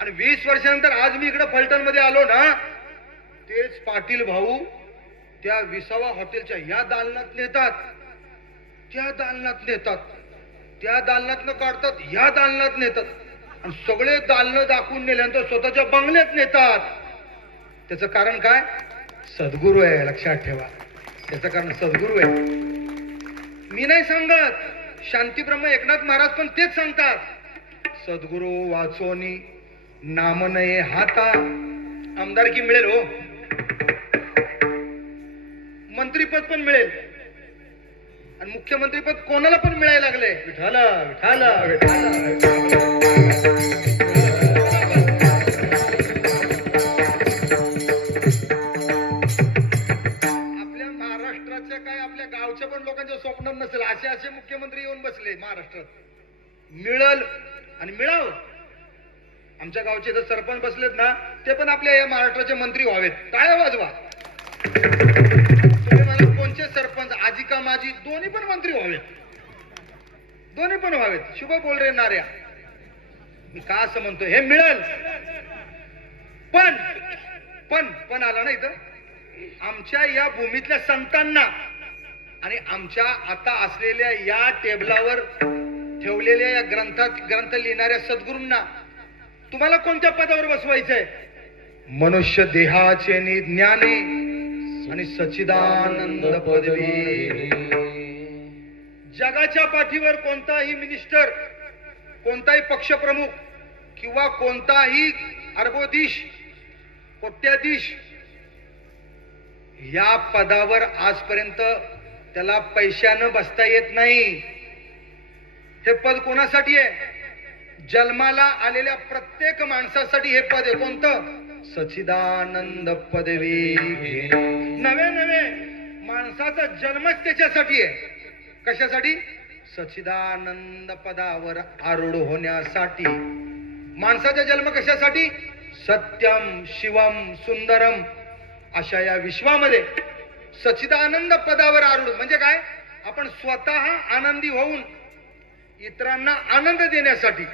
आणि 20 वर्षानंतर आज मी इकडे फलटण मध्ये आलो ना, तेच पाटील भाऊ त्या विसावा हॉटेलच्या या दालनात नेतात, त्या दालनात नेतात, त्या दालनातनं काढतात, या दालनात नेतात आणि सगळे दालनं दाखवून नेल्यानंतर स्वतःच्या बंगल्यात नेतात. त्याचं कारण काय? सद्गुरू आहे. लक्षात ठेवा, त्याचं कारण सद्गुरू आहे. मी नाही सांगत, शांतीब्रह्म एकनाथ महाराज पण तेच सांगतात. सद्गुरू वाचोनी नाम नये हाता. आमदारकी मिळेल हो, मंत्रीपद पण मिळेल आणि मुख्यमंत्रीपद कोणाला पण मिळायला लागले. विठाला विठाला विठाला. पण लोकांच्या स्वप्नात नसेल असे असे मुख्यमंत्री येऊन बसले महाराष्ट्रात. मिळल आणि मिळावं. आमच्या गावचे जर सरपंच बसलेत ना, ते पण आपल्या या महाराष्ट्राचे मंत्री व्हावेत. टाळ्या वाजवा. तुम्ही मला कोणचे सरपंच, आजी का माझी, दोन्ही पण मंत्री व्हावेत. दोन्ही पण व्हावेत. शुभ बोल रे नाऱ्या. मी का असं म्हणतो, हे मिळल. पण आला ना इथं आमच्या या भूमीतल्या संतांना आणि आमच्या आता असलेल्या या टेबलावर ठेवलेल्या या ग्रंथ लिहिणाऱ्या सद्गुरूंना तुम्हाला कोणत्या पदावर बसवायचंय? मनुष्य देहाचे ज्ञाने आणि सच्चिदानंद पदवी. जगाच्या पाठीवर कोणताही मिनिस्टर, कोणताही पक्षप्रमुख किंवा कोणताही अरबोधीश, कोट्याधीश या पदावर आजपर्यंत त्याला पैशानं बसता येत नाही. हे पद कोणासाठी आहे? जन्माला आलेल्या प्रत्येक माणसासाठी हे पद आहे. कोणतं? सच्चिदानंद पदवी. नवे माणसाचा जन्मच त्याच्यासाठी आहे. कशासाठी? सच्चिदानंद पदावर आरूढ होण्यासाठी. माणसाचा जन्म कशासाठी? सत्यम शिवम सुंदरम अशा या विश्वामध्ये सच्चिदानंद पदावर आरूढ म्हणजे काय? आपण स्वतः आनंदी होऊन इतरांना आनंद देण्यासाठी,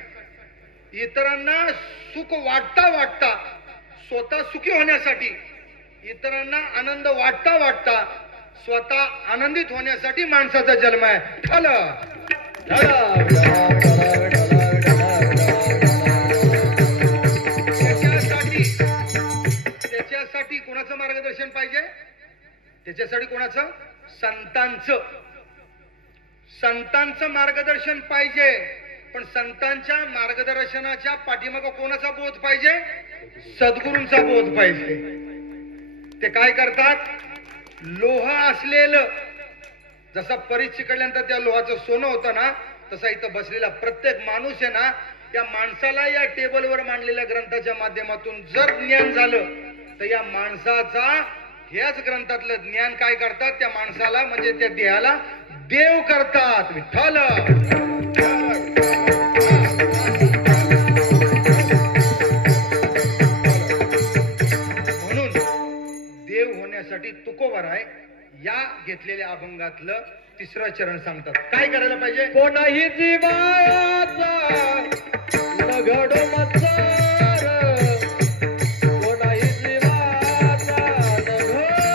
इतरांना सुख वाटता वाटता स्वतः सुखी होण्यासाठी, इतरांना आनंद वाटता वाटता स्वतः आनंदित होण्यासाठी माणसाचा जन्म आहे. त्याच्यासाठी कोणाचं मार्गदर्शन पाहिजे? त्याच्यासाठी कोणाचं? संतांचं मार्गदर्शन पाहिजे. पण संतांच्या मार्गदर्शनाच्या पाठीमागं कोणाचा बोध पाहिजे? सद्गुरूंचा बोध पाहिजे. ते काय करतात? लोह असलेलं, जसा परीक्षा चिकटल्यानंतर त्या लोहाचं सोनं होतं ना, तसा इथं बसलेला प्रत्येक माणूस आहे ना, या माणसाला या टेबलवर मांडलेल्या ग्रंथाच्या माध्यमातून जर ज्ञान झालं तर या माणसाचा ह्याच ग्रंथातलं ज्ञान काय करतात? त्या माणसाला म्हणजे त्या देहाला देव करतात. विठ्ठल म्हणून देव होण्यासाठी तुकोबराय या घेतलेल्या अभंगातलं तिसरं चरण सांगतात. काय करायला पाहिजे? कोणाही जीवाचा न घडो मत्सर, कोणाही जीवाचा न घडो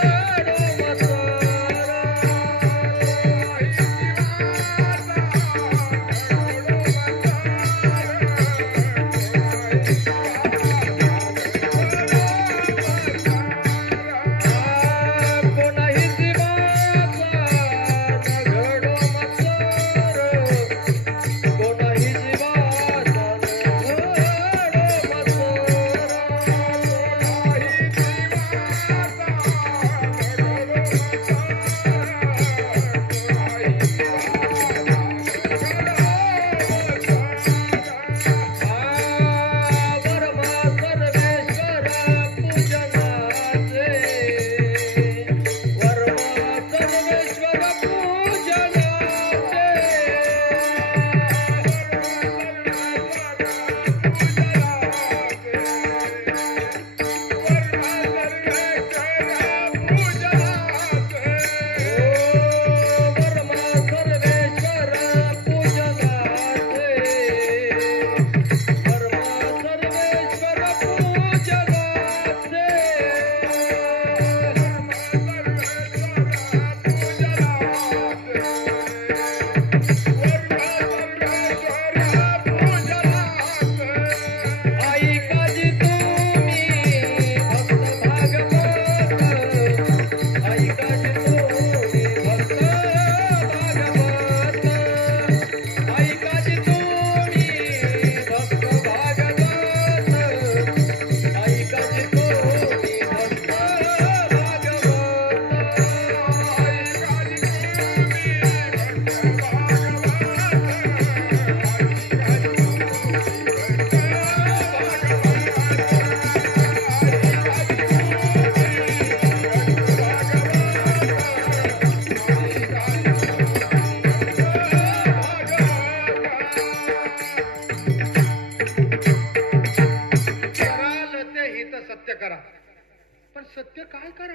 सत्य काय करा?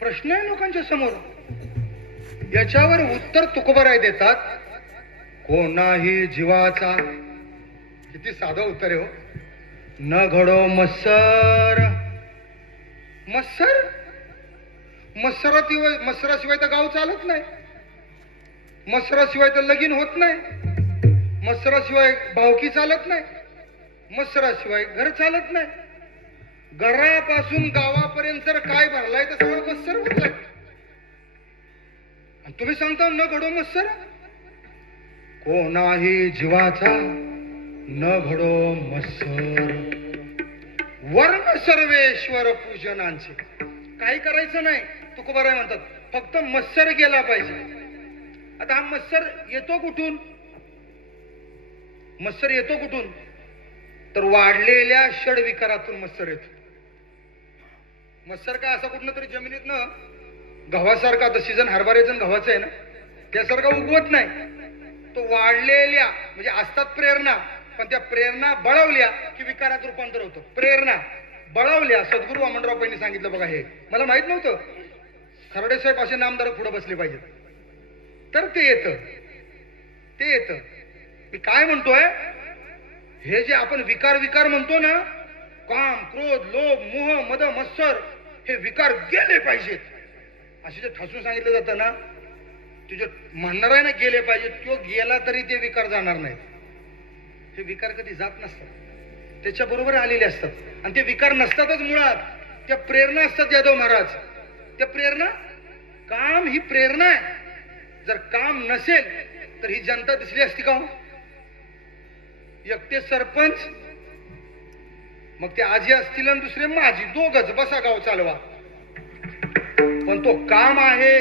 प्रश्न आहे लोकांच्या समोर. याच्यावर उत्तर तुकोबराय देतात. कोणाही जीवाचा, किती साधं उत्तर आहे हो. न घडो मत्सर. मत्सराशिवाय तर गाव चालत नाही. मत्सराशिवाय तर लगीन होत नाही. मत्सराशिवाय भावकी चालत नाही. मत्सराशिवाय घर चालत नाही. घरापासून गावापर्यंत जर काय भरलाय तर सगळं मत्सर भरलाय. तुम्ही सांगता न घडो मत्सर. कोणाही जीवाचा न घडो मत्सर. वर्ण सर्वेश्वर पूजनांचे. काही करायचं नाही. तुकोबाराय म्हणतात फक्त मत्सर गेला पाहिजे. आता हा मत्सर येतो कुठून? मत्सर येतो कुठून? तर वाढलेल्या षडविकारातून मत्सर येतो. मत्सर काय असा कुठनं तरी जमिनीतनं गव्हासारखा, आता सीझन हरभऱ्याचं गव्हाचं आहे ना, त्यासारखा उगवत नाही. तो वाढलेल्या म्हणजे असतात प्रेरणा, पण त्या प्रेरणा बळवल्या की विकारात रूपांतर होतं. प्रेरणा बळवल्या. सद्गुरू वामनराव यांनी सांगितलं बघा. हे मला माहित नव्हतं. खर्डे साहेब असे नामदार पुढे बसले पाहिजेत तर ते येतं. मी काय म्हणतोय, हे जे आपण विकार म्हणतो ना, काम, क्रोध, लोभ, मोह, मद, मत्सर, हे विकार गेले पाहिजेत असे जे ठासून सांगितलं जातं ना, तुझे म्हणणार आहे ना गेले पाहिजेत, तो गेला तरी ते विकार जाणार नाहीत. हे विकार कधी जात नसतात, त्याच्या बरोबर आलेले असतात आणि ते विकार नसतातच मुळात. त्या प्रेरणा असतात यादव महाराज. त्या प्रेरणा, काम ही प्रेरणा आहे. जर काम नसेल तर ही जनता दिसली असती का? एकटे सरपंच, मग ते आजी असतील आणि दुसरे माझी, दोघच बसा गाव चालवा. पण तो काम आहे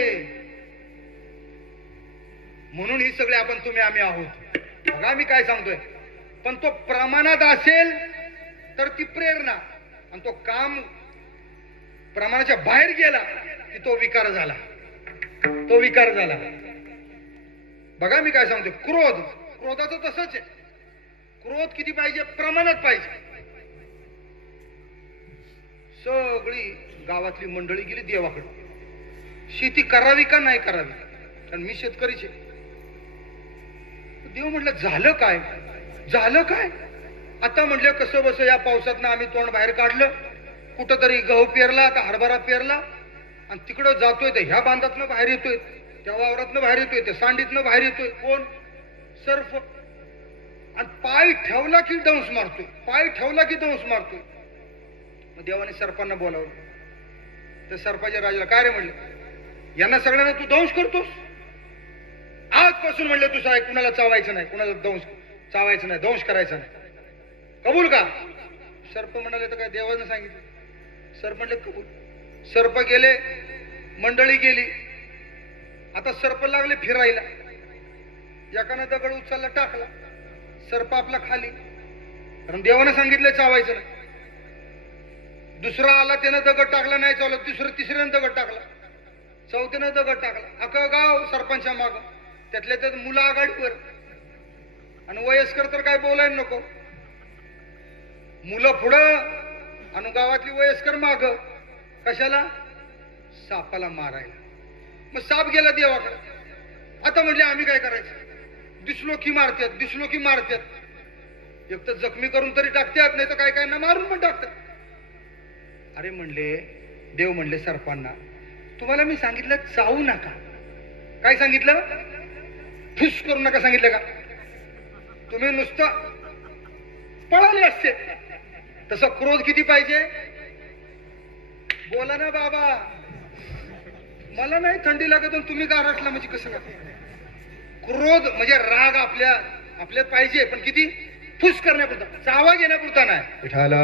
म्हणून ही सगळे आपण तुम्ही आम्ही आहोत. बघा मी काय सांगतोय, पण तो प्रमाणात असेल तर ती प्रेरणा, आणि तो काम प्रमाणाच्या बाहेर गेला की तो विकार झाला. बघा मी काय सांगतोय, क्रोधाचं तसंच आहे. क्रोध किती पाहिजे? प्रमाणात पाहिजे. सगळी गावातली मंडळी गेली देवाकडे, शेती करावी का नाही करावी, कारण मी शेतकरीचे. देव म्हटलं झालं काय? आता म्हटलं कसं बस या पावसातनं आम्ही तोंड बाहेर काढलं, कुठंतरी गहू पेरला, आता हरभरा पेरला, आणि तिकडं जातोय तर ह्या बांधातनं बाहेर येतोय, त्या वावरातनं बाहेर येतोय, त्या सांडीतनं बाहेर येतोय. कोण? सर्फ. आणि पाय ठेवला की दंश मारतोय. मग देवाने सर्पांना बोलावलं. त्या सर्पाच्या राजाला काय रे म्हणलं, यांना सगळ्यांना तू दंश करतोस? आजपासून म्हणलं तू साहेब कुणाला चावायचं नाही, कुणाला चावायचं नाही, दंश करायचा नाही. कबूल का? सर्प म्हणाले तर काय देवाने सांगितलं. सर्प म्हणले कबूल. सर्प गेले, मंडळी गेली. आता सर्प लागले फिरायला. एकानं दगड उचलला, टाकला, सर्प आपला खाली, कारण देवाने सांगितलं चावायचं नाही. दुसरा आला, त्यानं दगड टाकला, नाही चावलं. तिसऱ्यानं दगड टाकला, चौथ्यानं दगड टाकला. अख्खं गाव सरपंचा माग, त्यातल्या त्यात मुलं आघाडीवर, आणि वयस्कर तर काय बोलायला नको. मुलं पुढं आणि गावातली वयस्कर माग. कशाला? सापाला मारायला. मग साप गेला देवाकडे. आता म्हटले आम्ही काय करायचं? दिसलो की मारतात. एक तर जखमी करून तरी टाकतात, नाही तर काय काय ना मारून पण टाकतात. अरे म्हणले, देव म्हणले सर्पांना, तुम्हाला मी सांगितलं चावू नका. काय सांगितलं? फुस करू नका सांगितलं का? तुम्ही नुसतं पळाले असते. तसा क्रोध किती पाहिजे? बोला ना बाबा, मला नाही थंडी लागत, तुम्ही गारठला म्हणजे कसं का? क्रोध म्हणजे राग आपल्यात पाहिजे, पण किती? फुस करण्यापुरता, चावा घेण्यापुरता नाही. विठाला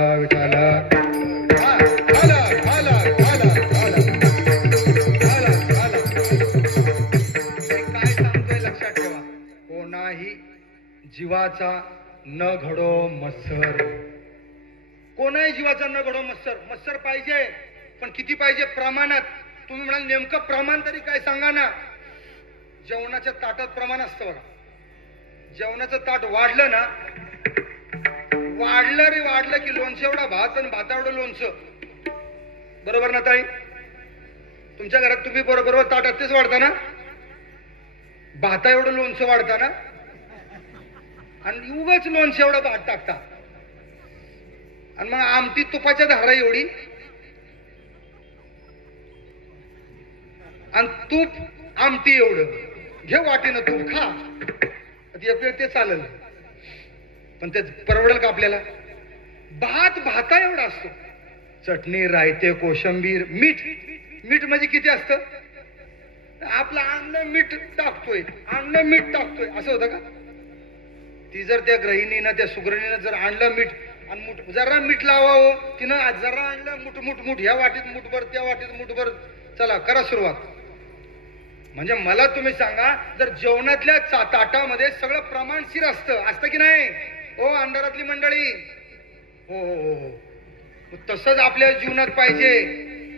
काय सांगतोय लक्षात ठेवा, कोणाही जीवाचा न घडो मत्सर. कोणाही जीवाचा न घडो मत्सर पाहिजे, पण किती पाहिजे? प्रमाणात. तुम्ही म्हणाल नेमकं प्रमाण तरी काय सांगा ना. जेवणाच्या ताटात प्रमाण असतं बघा. जेवणाचं ताट वाढलं ना, वाढलं की लोणचं एवढा भात आणि भाता एवढं लोणचं. बरोबर ना ताई? तुमच्या घरात तुम्ही बरोबर ताटात तेच वाढता ना, भाता एवढं लोणचं वाढता ना, आणि उगाच लोणचं एवढं भात टाकता, आणि मग आमटी तुपाच्या धारा एवढी, आणि तूप आमटी एवढं. घे वाटीनं तूप, खा. एक वेळ ते चालेल, पण ते परवडेल का आपल्याला? भाता एवढा असतो. चटणी, रायते, कोशिंबीर, मीठ म्हणजे किती असतं? आपलं अन्न मीठ टाकतोय असं होतं का? ती जर त्या गृहिणीनं, त्या सुगरणीनं जर आणलं मीठ, आणि जरा मीठ लावावं, तिनं जरा आणलं मुठ, ह्या वाटीत मुठभर, त्या वाटीत मुठभर, चला करा सुरुवात. म्हणजे मला तुम्ही सांगा, जर जेवणातल्या ताटामध्ये सगळं प्रमाणशीर असतं की नाही? हो अंधारातली मंडळी, हो. तसंच आपल्या जीवनात पाहिजे.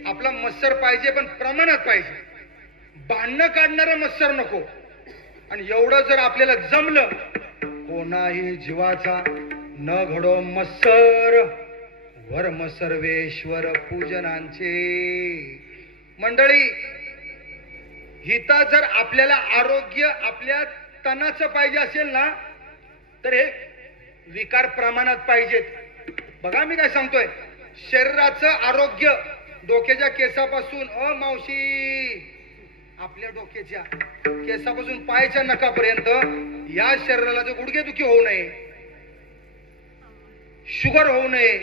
आपला मत्सर पाहिजे, पण प्रमाणात पाहिजे. भांडणं काढणारा मत्सर नको. आणि एवढं जर आपल्याला जमलं, कोणाही जीवाचा न घडो मत्सर, वर्म सर्वेश्वर पूजनांचे. मंडळी, हिता जर आपल्याला आरोग्य आपल्या तनाचं पाहिजे असेल ना तर हे विकार प्रमाणात पाहिजेत. बघा मी काय सांगतोय, शरीराचं आरोग्य डोक्याच्या केसापासून मावशी आपल्या डोक्याच्या केसापासून पायाच्या नखापर्यंत या शरीराला जर गुडघेदुखी होऊ नये, शुगर होऊ नये,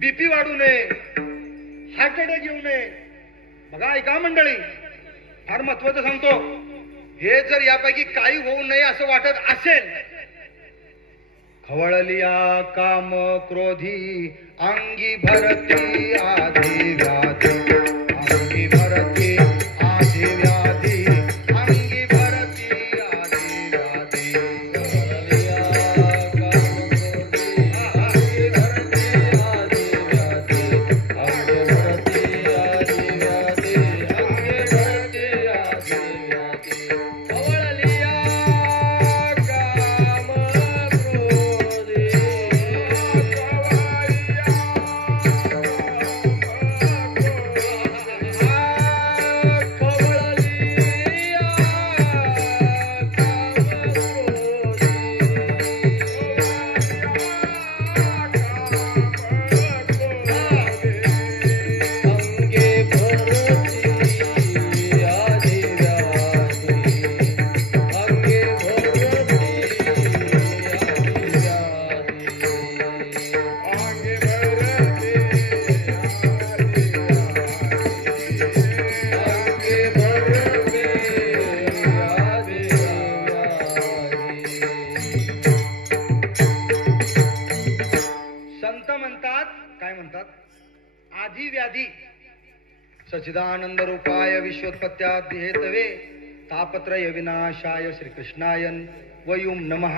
बीपी वाढू नये, हार्ट अटॅक येऊ नये. बघा ऐका मंडळी, फार महत्वाचं सांगतो, हे जर यापैकी काही होऊ नये असं वाटत असेल, खवळलिया काम क्रोधी अंगी भरती आधी व्याधी, अंगी भरती आधी व्याधी, अंगी भरती आधी व्याधी. खवळलिया काम क्रोधी अंगी भरती आधी व्याधी, अंगी भरती आधी व्याधी, अंगी भरती आधी व्याधी. खवळलिया काम आधी व्याधी सच्चिदानंद रूपाय विश्वोत्पत्त्यादि हेतवे तापत्रय विनाशाय श्रीकृष्णाय वयुम नमः.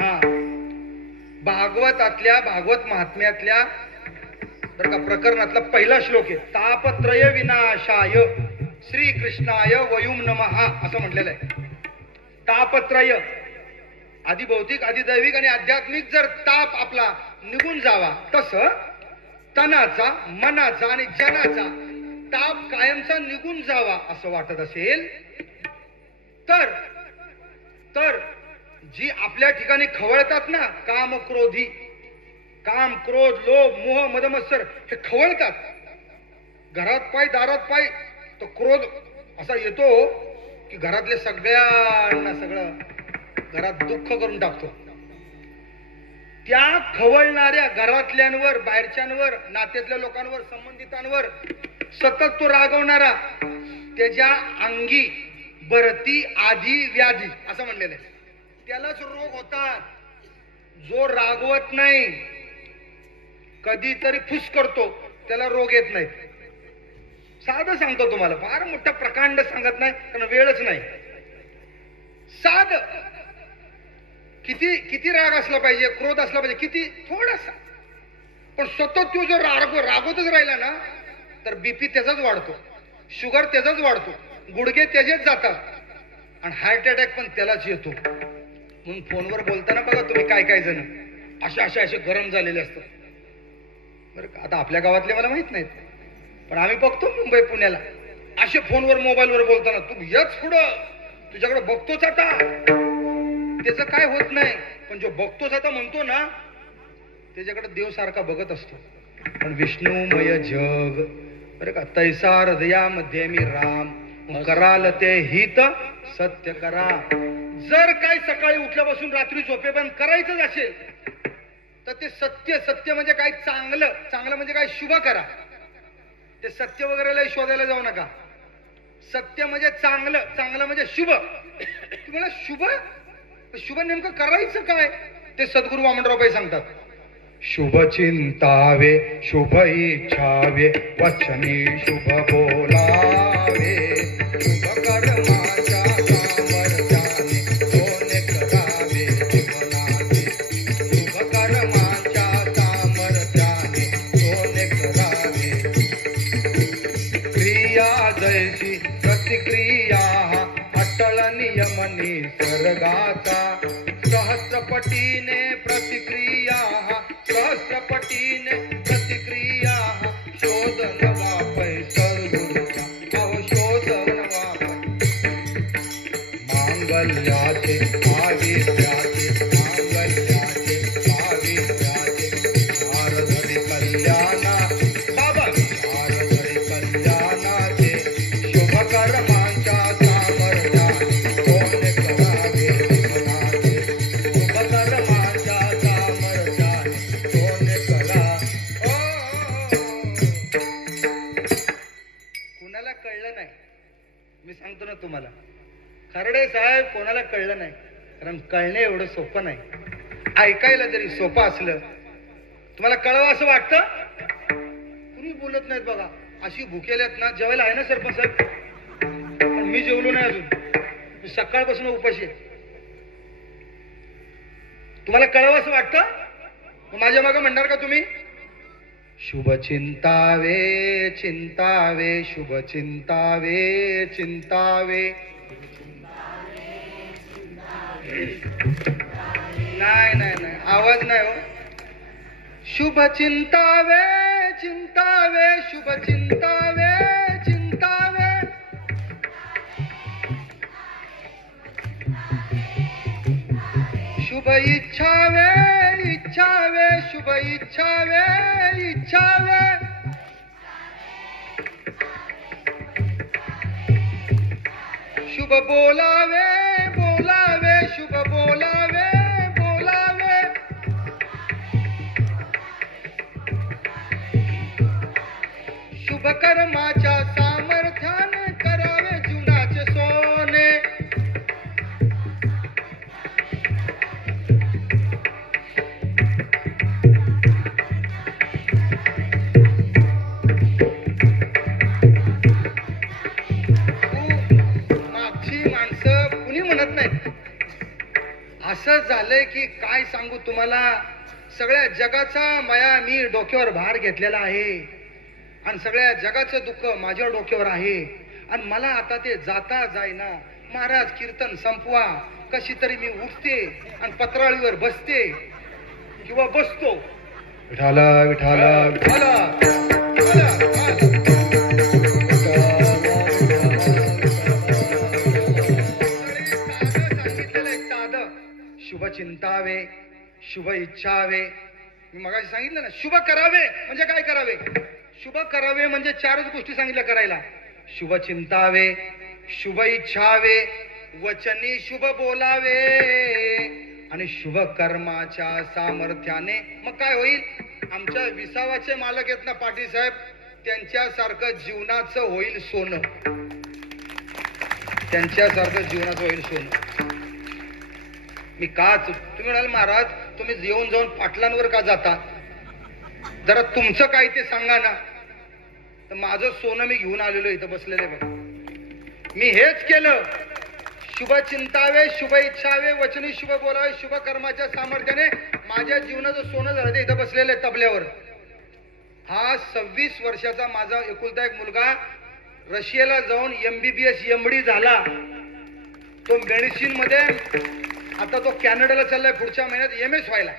भागवतातल्या भागवत महात्म्यातल्या बरं का प्रकरणातला पहिला श्लोक आहे. तापत्रय विनाशाय श्रीकृष्णाय वयुम नमः असं म्हटलेलं आहे. तापत्रय आधी भौतिक, आधी दैविक आणि आध्यात्मिक जर ताप आपला निघून जावा, तसं तनाचा, मनाचा आणि जनाचा ताप कायमचा निघून जावा असं वाटत असेल तर तर जी आपल्या ठिकाणी खवळतात ना, काम क्रोधी, काम क्रोध लोभ मोह मद मत्सर हे खवळतात. घरात पाय दारात पाय तो क्रोध असा येतो की घरातल्या सगळ्यांना सगळं घरात दुःख करून टाकतो. त्या खवळणाऱ्या घरातल्यांवर, बाहेरच्यांवर, नात्यातल्या लोकांवर, संबंधितांवर सतत तो रागवणारा, त्याच्या अंगी भरती आधी व्याधी असं म्हणलेलं आहे. त्यालाच रोग होतात. जो रागवत नाही, कधीतरी फुस करतो, त्याला रोग येत नाही. साधं सांगतो तुम्हाला, फार मोठा प्रकांड सांगत नाही कारण वेळच नाही. साधं, किती किती राग असला पाहिजे, क्रोध असला पाहिजे, किती थोडासा, पण सतत तो जर रागवतच राहिला ना तर बीपी त्याचाच वाढतो, शुगर त्याचाच वाढतो, गुडघे त्याचेच जातात आणि हार्ट अटॅक पण त्यालाच येतो. म्हणून फोनवर बोलताना बघा तुम्ही काय काय जण असे गरम झालेले असतात बरं का. आता आपल्या गावातले मला माहित नाहीत, पण आम्ही बघतो मुंबई पुण्याला असे फोनवर मोबाईलवर बोलताना, तू यच पुढं, तुझ्याकडे बघतोच आता, त्याचं काय होत नाही. पण जो बघतोच आता म्हणतो ना, त्याच्याकडे देव सारखा बघत असतो. पण विष्णुमय जग बरं का, तैसा हृदयामध्ये मी राम, कराल ते हित सत्य करा. जर काय सकाळी उठल्यापासून रात्री झोपेपर्यंत करायचंच असेल तर ते सत्य, सत्य म्हणजे काय, चांगलं, चांगलं म्हणजे काय, शुभ करा. ते सत्य वगैरे शोधायला जाऊ नका. सत्य म्हणजे चांगलं, चांगलं म्हणजे शुभ. तुम्हाला शुभ, शुभ नेमकं करायचं काय ते सद्गुरू वामनराव सांगतात. शुभ चिंतावे, शुभ इच्छावे, वचनी शुभ बोलावे, शुभ कर्माच्या सामर्थ्याने सोने करावे जीवनाचे, शुभ कर्माच्या सामर्थ्याने सोने करावे. क्रिया जैसी प्रतिक्रिया अटळ नियम निसर्गाचा, सहस्रपटीने प्रतिक्रिया, सहस्रपटीने प्रतिक्रिया, शोध नवा पै सद्गुरूचा, अहो शोध नवा पै मांगल्याचे आविद्याचे मांगल्याचे आविद्याचे शारदरी कल्याणा बाबा शारदरी कल्याणाचे शुभ कर्मांच्या सामर्थ्याने कोण करावे जीवनाचे शुभ कर्मांच्या सामर्थ्याने कोण करा कुणाला कळलं नाही मी सांगतो ना तुम्हाला खरडे साहेब कोणाला कळलं नाही कारण कळणे एवढं सोपं नाही ऐकायला जरी सोपं असलं तुम्हाला कळवा असं वाटतं कुणी बोलत नाहीत बघा अशी भुकेल्यात ना जेवायला आहे ना सरपंच साहेब पण मी जेवलो नाही अजून मी सकाळपासून उपाशी आहे तुम्हाला कळवा असं वाटतं माझ्या मागं म्हणणार का तुम्ही शुभ चिंतावे चिंतावे शुभ चिंतावे चिंतावे नाही नाही नाही आवाज नाही हो शुभ चिंतावे चिंतावे शुभ चिंतावे चिंतावे शुभ इच्छावे इच्छावे शुभ इच्छावे इच्छावे शुभ बोलावे बोलावे शुभ बोलावे बोलावे शुभ कर्माच्या सामर्थ्याने करावे जीवनाचे सोने असं झालंय की काय सांगू तुम्हाला सगळ्या जगाचा माया मी डोक्यावर भार घेतलेला आहे आणि सगळ्या जगाचं दुःख माझ्या डोक्यावर आहे आणि मला आता ते जाता जायना महाराज कीर्तन संपवा कशी तरी मी उठते आणि पत्राळीवर बसते किंवा बसतो विठाला विठाला विठाला शुभ चिंतावे शुभ इच्छावे मी मगाशी सांगितलं ना शुभ करावे म्हणजे काय करावे शुभ करावे म्हणजे चारच गोष्टी सांगितल्या करायला शुभ चिंतावे शुभ इच्छावे वचनी शुभ बोलावे आणि शुभ कर्माच्या सामर्थ्याने मग काय होईल आमच्या विसावाचे मालक आहेत ना पाटील साहेब त्यांच्यासारखं जीवनाचं होईल सोनं त्यांच्यासारखं जीवनाचं होईल सोनं मी का तुम्ही म्हणाल महाराज तुम्ही येऊन जाऊन पाटलांवर का जाता जरा तुमचं काय ते सांगा ना तर माझं सोनं मी घेऊन आलेलो इथं बसलेले बघ मी हेच केलं शुभ चिंतावे शुभ इच्छावे वचनी शुभ बोलावे शुभ कर्माच्या सामर्थ्याने माझ्या जीवनाचं सोनं झालं ते इथं बसलेलं आहे तबल्यावर हा 26 वर्षाचा माझा एकुलता एक मुलगा रशियाला जाऊन MBBS MD झाला तो मेडिसिन मध्ये आता तो कॅनडाला चाललाय पुढच्या महिन्यात MS व्हायला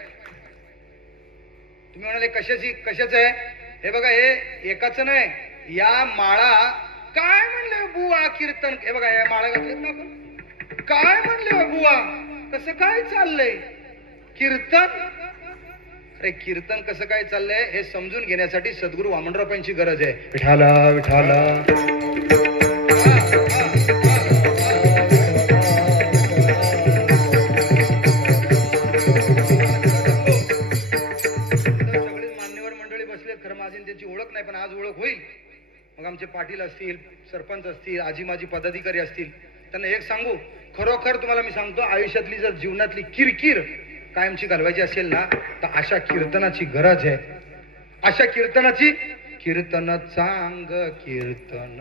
तुम्ही म्हणाले कशाच आहे हे बघा हे एकाच नाही या माळा काय म्हणले बुवा कीर्तन हे बघा या माळा घातलेत ना आपण काय म्हणले बुवा कसं काय चाललंय कीर्तन अरे कीर्तन कसं काय चाललंय हे समजून घेण्यासाठी सद्गुरू वामनरावांची गरज आहे विठाला विठाला त्यांची ओळख नाही पण आज ओळख होईल मग आमचे पाटील असतील सरपंच असतील आजी माजी पदाधिकारी असतील त्यांना एक सांगू खरोखर तुम्हाला मी सांगतो आयुष्यातली जर जीवनातली किरकिर कायमची घालवायची असेल ना तर अशा कीर्तनाची गरज आहे अशा कीर्तनाची कीर्तन चांग कीर्तन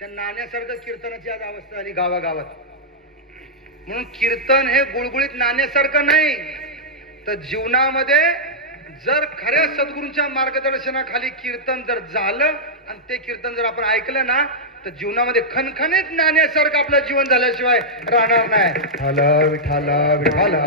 त्या नाण्यासारखं कीर्तनाची आज अवस्था आली गावागावात. म्हणून कीर्तन हे गुळगुळीत नाण्यासारखं नाही, तर जीवनामध्ये जर खऱ्या सद्गुरूंच्या मार्गदर्शनाखाली कीर्तन जर झालं आणि ते कीर्तन जर आपण ऐकलं ना, तर जीवनामध्ये खणखणीत नाण्यासारखं आपलं जीवन झाल्याशिवाय राहणार नाही. विठाला विठाला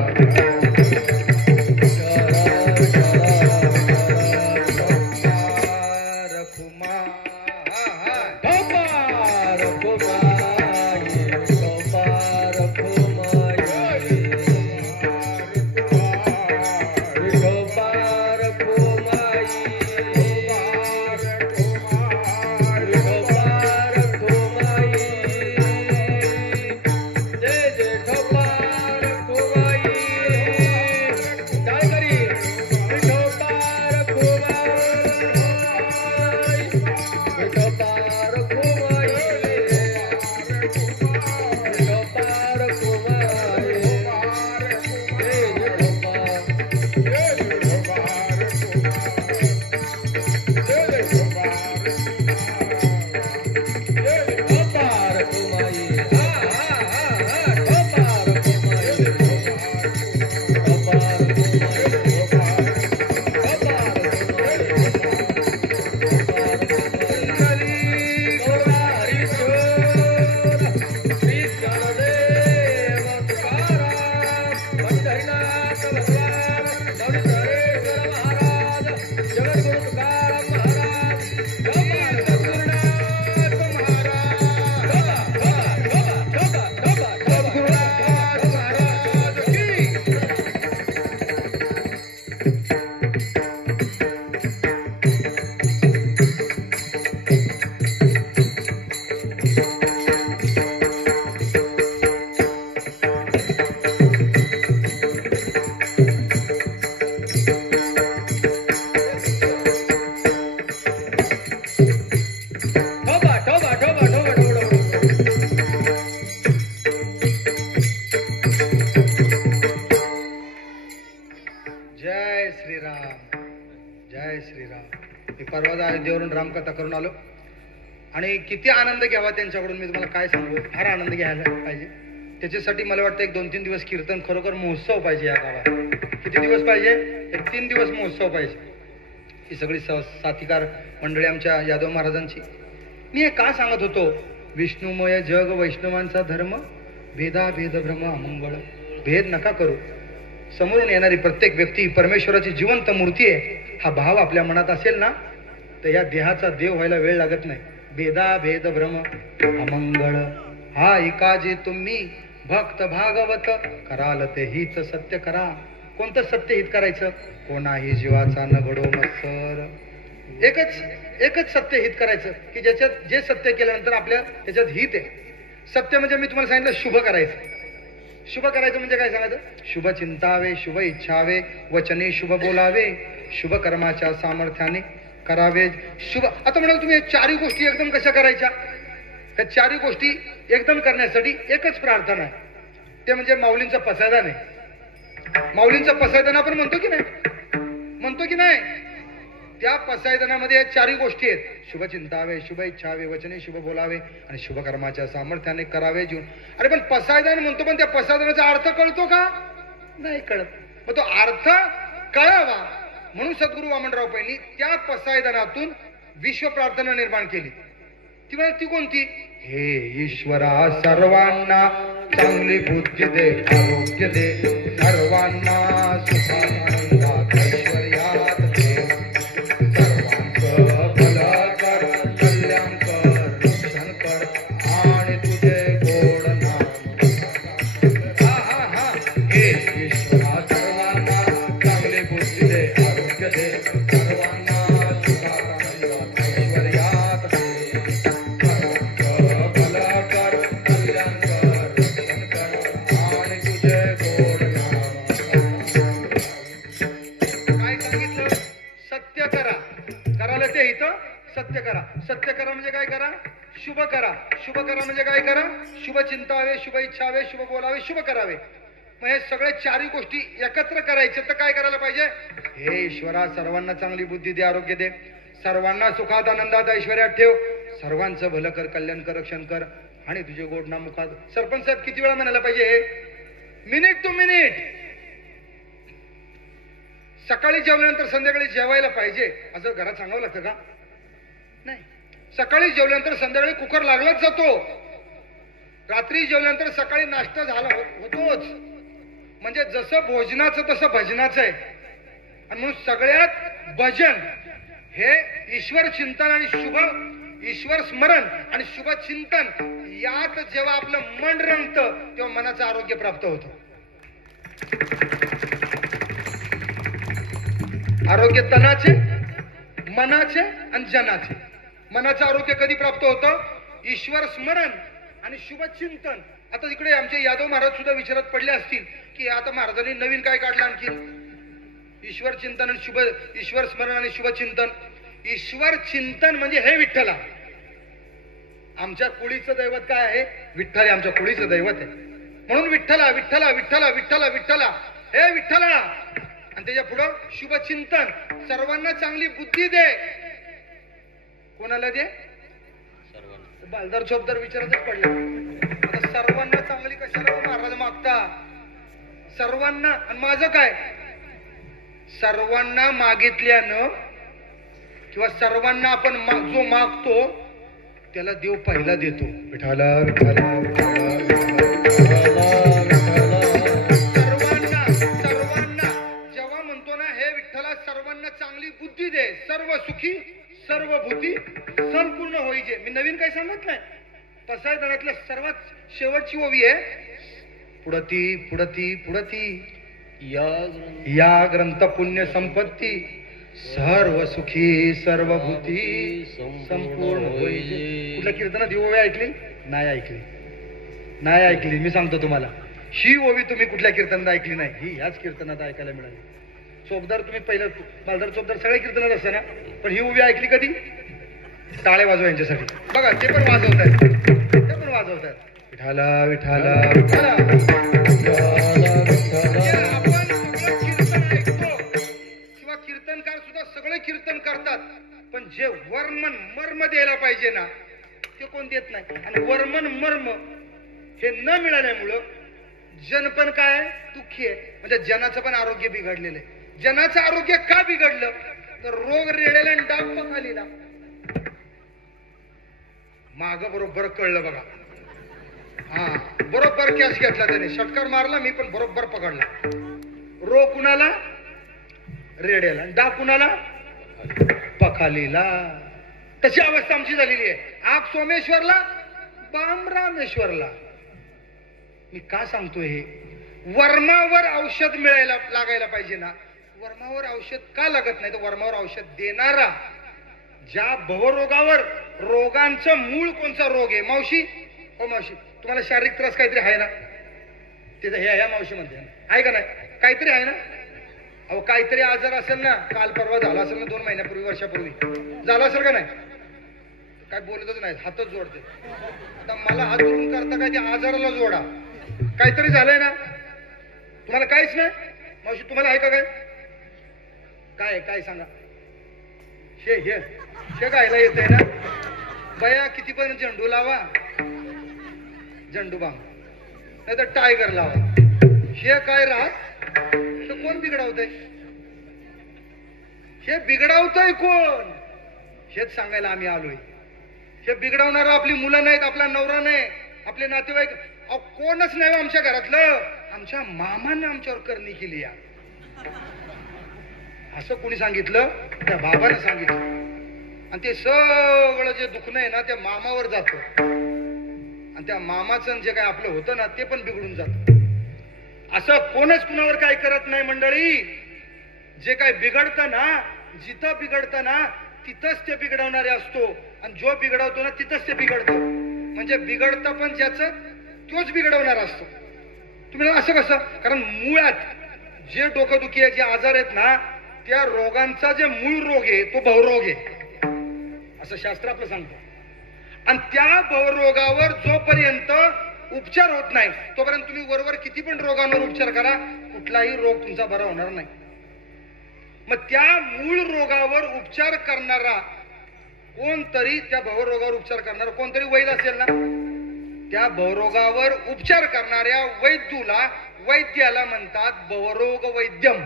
अयोध्येवरून रामकथा करून आलो आणि किती आनंद घ्यावा त्यांच्याकडून मी तुम्हाला काय सांगू. फार आनंद घ्यायला पाहिजे. त्याच्यासाठी मला वाटतं 1-2-3 दिवस कीर्तन खरोखर महोत्सव पाहिजे या गावात. किती दिवस पाहिजे? 3 दिवस महोत्सव पाहिजे. ही सगळी साथीकार मंडळी आमच्या यादव महाराजांची. मी हे का सांगत होतो? विष्णुमय जग वैष्णवांचा धर्म, भेदाभेद भ्रम अमंगळ. भेद नका करू. समोरून येणारी प्रत्येक व्यक्ती परमेश्वराची जिवंत मूर्ती आहे हा भाव आपल्या मनात असेल ना, तर या देहाचा देव व्हायला वेळ लागत नाही. भेदा भेद भ्रम अमंगळ हा एकाजी तुम्ही भक्त भागवत कराल ते हित सत्य करा. कोणतं सत्य हित करायचं? कोणाही जीवाचा न घडो मत्सर. एकच सत्य हित करायचं की ज्याच्यात जे सत्य केल्यानंतर आपल्या त्याच्यात हित आहे. सत्य म्हणजे मी तुम्हाला सांगितलं शुभ करायचं. शुभ करायचं म्हणजे काय सांगायचं? शुभ चिंतावे, शुभ इच्छावे, वचने शुभ बोलावे, शुभ कर्माच्या सामर्थ्याने करावे शुभ. आता म्हणाल तुम्ही चारही गोष्टी एकदम कशा करायच्या? त्या चारही गोष्टी एकदम करण्यासाठी एकच प्रार्थना आहे, ते म्हणजे माऊलींचा पसायदान आहे. माऊलींचा पसायदान आपण म्हणतो की नाही? त्या पसायदानामध्ये या चारही गोष्टी आहेत. शुभ चिंतावे, शुभ इच्छावे, वचने शुभ बोलावे आणि शुभ कर्माच्या सामर्थ्याने करावे जीवन. अरे पण पसायदान म्हणतो, पण त्या पसायदानाचा अर्थ कळतो का? नाही कळत. मग तो अर्थ कळावा म्हणून सद्गुरू वामनराव पैंनी त्या पसायदानातून विश्व प्रार्थना निर्माण केली. ती कोणती? हे ईश्वरा सर्वांना चांगली बुद्धी दे, आरोग्य दे, सर्वांना सुखानंदात ऐश्वर्यात दे, सर्वांचं भलं कर, कल्याण कर, रक्षण कर आणि तुझे गोड नाम. हे ईश्वरा सर्वांना चांगली बुद्धी दे, आरोग्य दे, सर्वांना सुखानंदात ऐश्वर्यात दे, सत्य करा. सत्य करा म्हणजे काय करा? शुभ करा. शुभ करा म्हणजे काय करा? शुभ चिंतावे, शुभ इच्छावे, शुभ बोलावे, शुभ करावे. मग हे सगळे चारही गोष्टी एकत्र करायचे तर काय करायला पाहिजे? हे ईश्वरा सर्वांना चांगली बुद्धी दे, आरोग्य दे, सर्वांना सुखात आनंदात ऐश्वर्यात ठेव, सर्वांचं भलं कर, कल्याण कर, रक्षण कर आणि तुझे गोड नाम मुखात. सरपंच साहेब किती वेळा म्हणायला पाहिजे? Minute two minute. सकाळी जेवल्यानंतर संध्याकाळी जेवायला पाहिजे असं घरात सांगावं लागतं का? नाही. सकाळी जेवल्यानंतर संध्याकाळी कुकर लागलाच जातो. रात्री जेवल्यानंतर सकाळी नाश्ता झाला होतोच. म्हणजे जसं भोजनाचं तसं भजनाचं आहे. आणि म्हणून सगळ्यात भजन हे ईश्वर चिंतन आणि शुभ ईश्वर स्मरण आणि शुभ चिंतन यात जेव्हा आपलं मन रंगतं तेव्हा मनाचं आरोग्य प्राप्त होतं. आरोग्य तनाचे, मनाचे आणि जनाचे. मनाचं आरोग्य कधी प्राप्त होतं? ईश्वर स्मरण आणि शुभ चिंतन. आता इकडे आमचे यादव महाराज सुद्धा विचारात पडले असतील की आता महाराजांनी नवीन काय काढलं आणखी? ईश्वर चिंतन आणि शुभ ईश्वर स्मरण आणि शुभ चिंतन. ईश्वर चिंतन म्हणजे हे विठ्ठला. आमच्या कुळीचं दैवत काय आहे? विठ्ठल हे आमच्या कुळीचं दैवत आहे. म्हणून विठ्ठला विठ्ठला विठ्ठला विठ्ठला विठ्ठला हे विठ्ठला. आणि त्याच्या पुढं शुभ चिंतन. सर्वांना चांगली बुद्धी दे. कोणाला दे? बालदार चोपदार विचारातच पडले. आता सर्वांना चांगली कशाला महाराज मागता? सर्वांना. आणि माझं काय? सर्वांना मागितल्यानं किंवा सर्वांना आपण जो मागतो त्याला देव पहिला देतो. विठाला विठाला सर्वांना सर्वांना जेव्हा म्हणतो ना हे विठ्ठला सर्वांना चांगली बुद्धी दे, सर्व सुखी सर्व भूती संपूर्ण होईजे. मी नवीन काही सांगत नाही. पसाय दणातल्या सर्वात शेवटची ओवी आहे. पुढती पुढती पुढती या ग्रंथ पुण्य संपत्ती सर्व सुखी सर्व भूती संपूर्ण होईजे. कुठल्या कीर्तनात ही ओवी ऐकली? नाही ऐकली. नाही ऐकली. मी सांगतो तुम्हाला, ही ओवी तुम्ही कुठल्या कीर्तनात ऐकली नाही, ही ह्याच कीर्तनात ऐकायला मिळाली. चोपदार तुम्ही पहिलं बालदार चोपदार सगळ्या कीर्तनात असतं ना, पण ही ओवी ऐकली कधी? टाळे वाजवा यांच्यासाठी. बघा ते पण वाजवतायत, ते पण वाजवतायत. विठाला विठाला विठाला. कीर्तनकार सुद्धा सगळे कीर्तन करतात, पण जे वर्मन मर्म द्यायला पाहिजे ना ते कोण देत नाही. आणि वर्मन मर्म हे न मिळाल्यामुळं जन पण काय दुःखी आहे. म्हणजे जनाचं पण आरोग्य बिघडलेलं आहे. जनाचं आरोग्य का बिघडलं? तर रोग रेडेला आणि डाग पखालीला. माग बरोबर कळलं बघा. हा बरोबर कॅश घेतला त्याने, षटकार मारला मी पण बरोबर पकडला. रोग कुणाला? रेड्याला. डाग कुणाला? पखालीला. तशी अवस्था आमची झालेली आहे. आग सोमेश्वरला, बाम रामेश्वरला. मी का सांगतोय हे? वर्मावर औषध मिळायला लागायला पाहिजे ना. वर्मावर औषध का लागत नाही? तर वर्मावर औषध देणारा ज्या भवरोगावर, रोगांचं मूळ कोणचा रोग आहे? मावशी हो मावशी, तुम्हाला शारीरिक त्रास काहीतरी आहे ना? तिथं ह्या मावशी म्हणते आहे का नाही? काहीतरी आहे ना? अहो काहीतरी आजार असेल ना, काल परवा झाला असेल ना, 2 महिन्यापूर्वी वर्षापूर्वी झाला असेल का नाही? काय बोलतच नाही, हातच जोडते. आता मला हात जोडून करता काय? त्या आजाराला जोडा. काहीतरी झालंय ना तुम्हाला? काहीच नाही मावशी, तुम्हाला आहे का काय? काय काय सांगा. हे गायला येतंय ना? बया किती पण झेंडू लावा, झेंडू बाम नाही तर टायगर लावा, हे काय राहत? तर कोण बिघडवतंय? हे बिघडवतंय कोण? हेच सांगायला आम्ही आलोय. हे बिघडवणारा आपली मुलं नाहीत, आपला नवरा नाही, आपले नातेवाईक. अहो कोणच नाही आमच्या घरातलं. आमच्या मामानं आमच्यावर करणी केली या. असं कोणी सांगितलं? त्या बाबानं सांगितलं. आणि ते सगळं जे दुखणं आहे ना त्या मामावर जात. आणि त्या मामाचं जे काय आपलं होतं ना ते पण बिघडून जात. असं कोणच कुणावर काय करत नाही मंडळी. जे काय बिघडतं ना, जिथं बिघडतं ना तिथंच ते बिघडवणारे असतो. आणि जो बिघडवतो ना तिथंच ते बिघडतं. म्हणजे बिघडतं पण ज्याचं तोच बिघडवणार असतो. तुम्ही असं कसं? कारण मुळात जे डोकंदुखी आहे, जे आजार आहेत ना, त्या रोगांचा जे मूळ रोग आहे तो भवरोग आहे असं शास्त्र आपलं सांगतं. आणि त्या भवरोगावर जोपर्यंत उपचार होत नाही तोपर्यंत तुम्ही वरवर किती पण रोगांवर उपचार करा, कुठलाही रोग तुमचा बरा होणार नाही. मग त्या मूळ रोगावर उपचार करणारा कोणतरी त्या भवरोगावर उपचार करणार कोणतरी वैद्य असेल ना, त्या भवरोगावर उपचार करणाऱ्या वैद्याला म्हणतात भवरोग वैद्यम.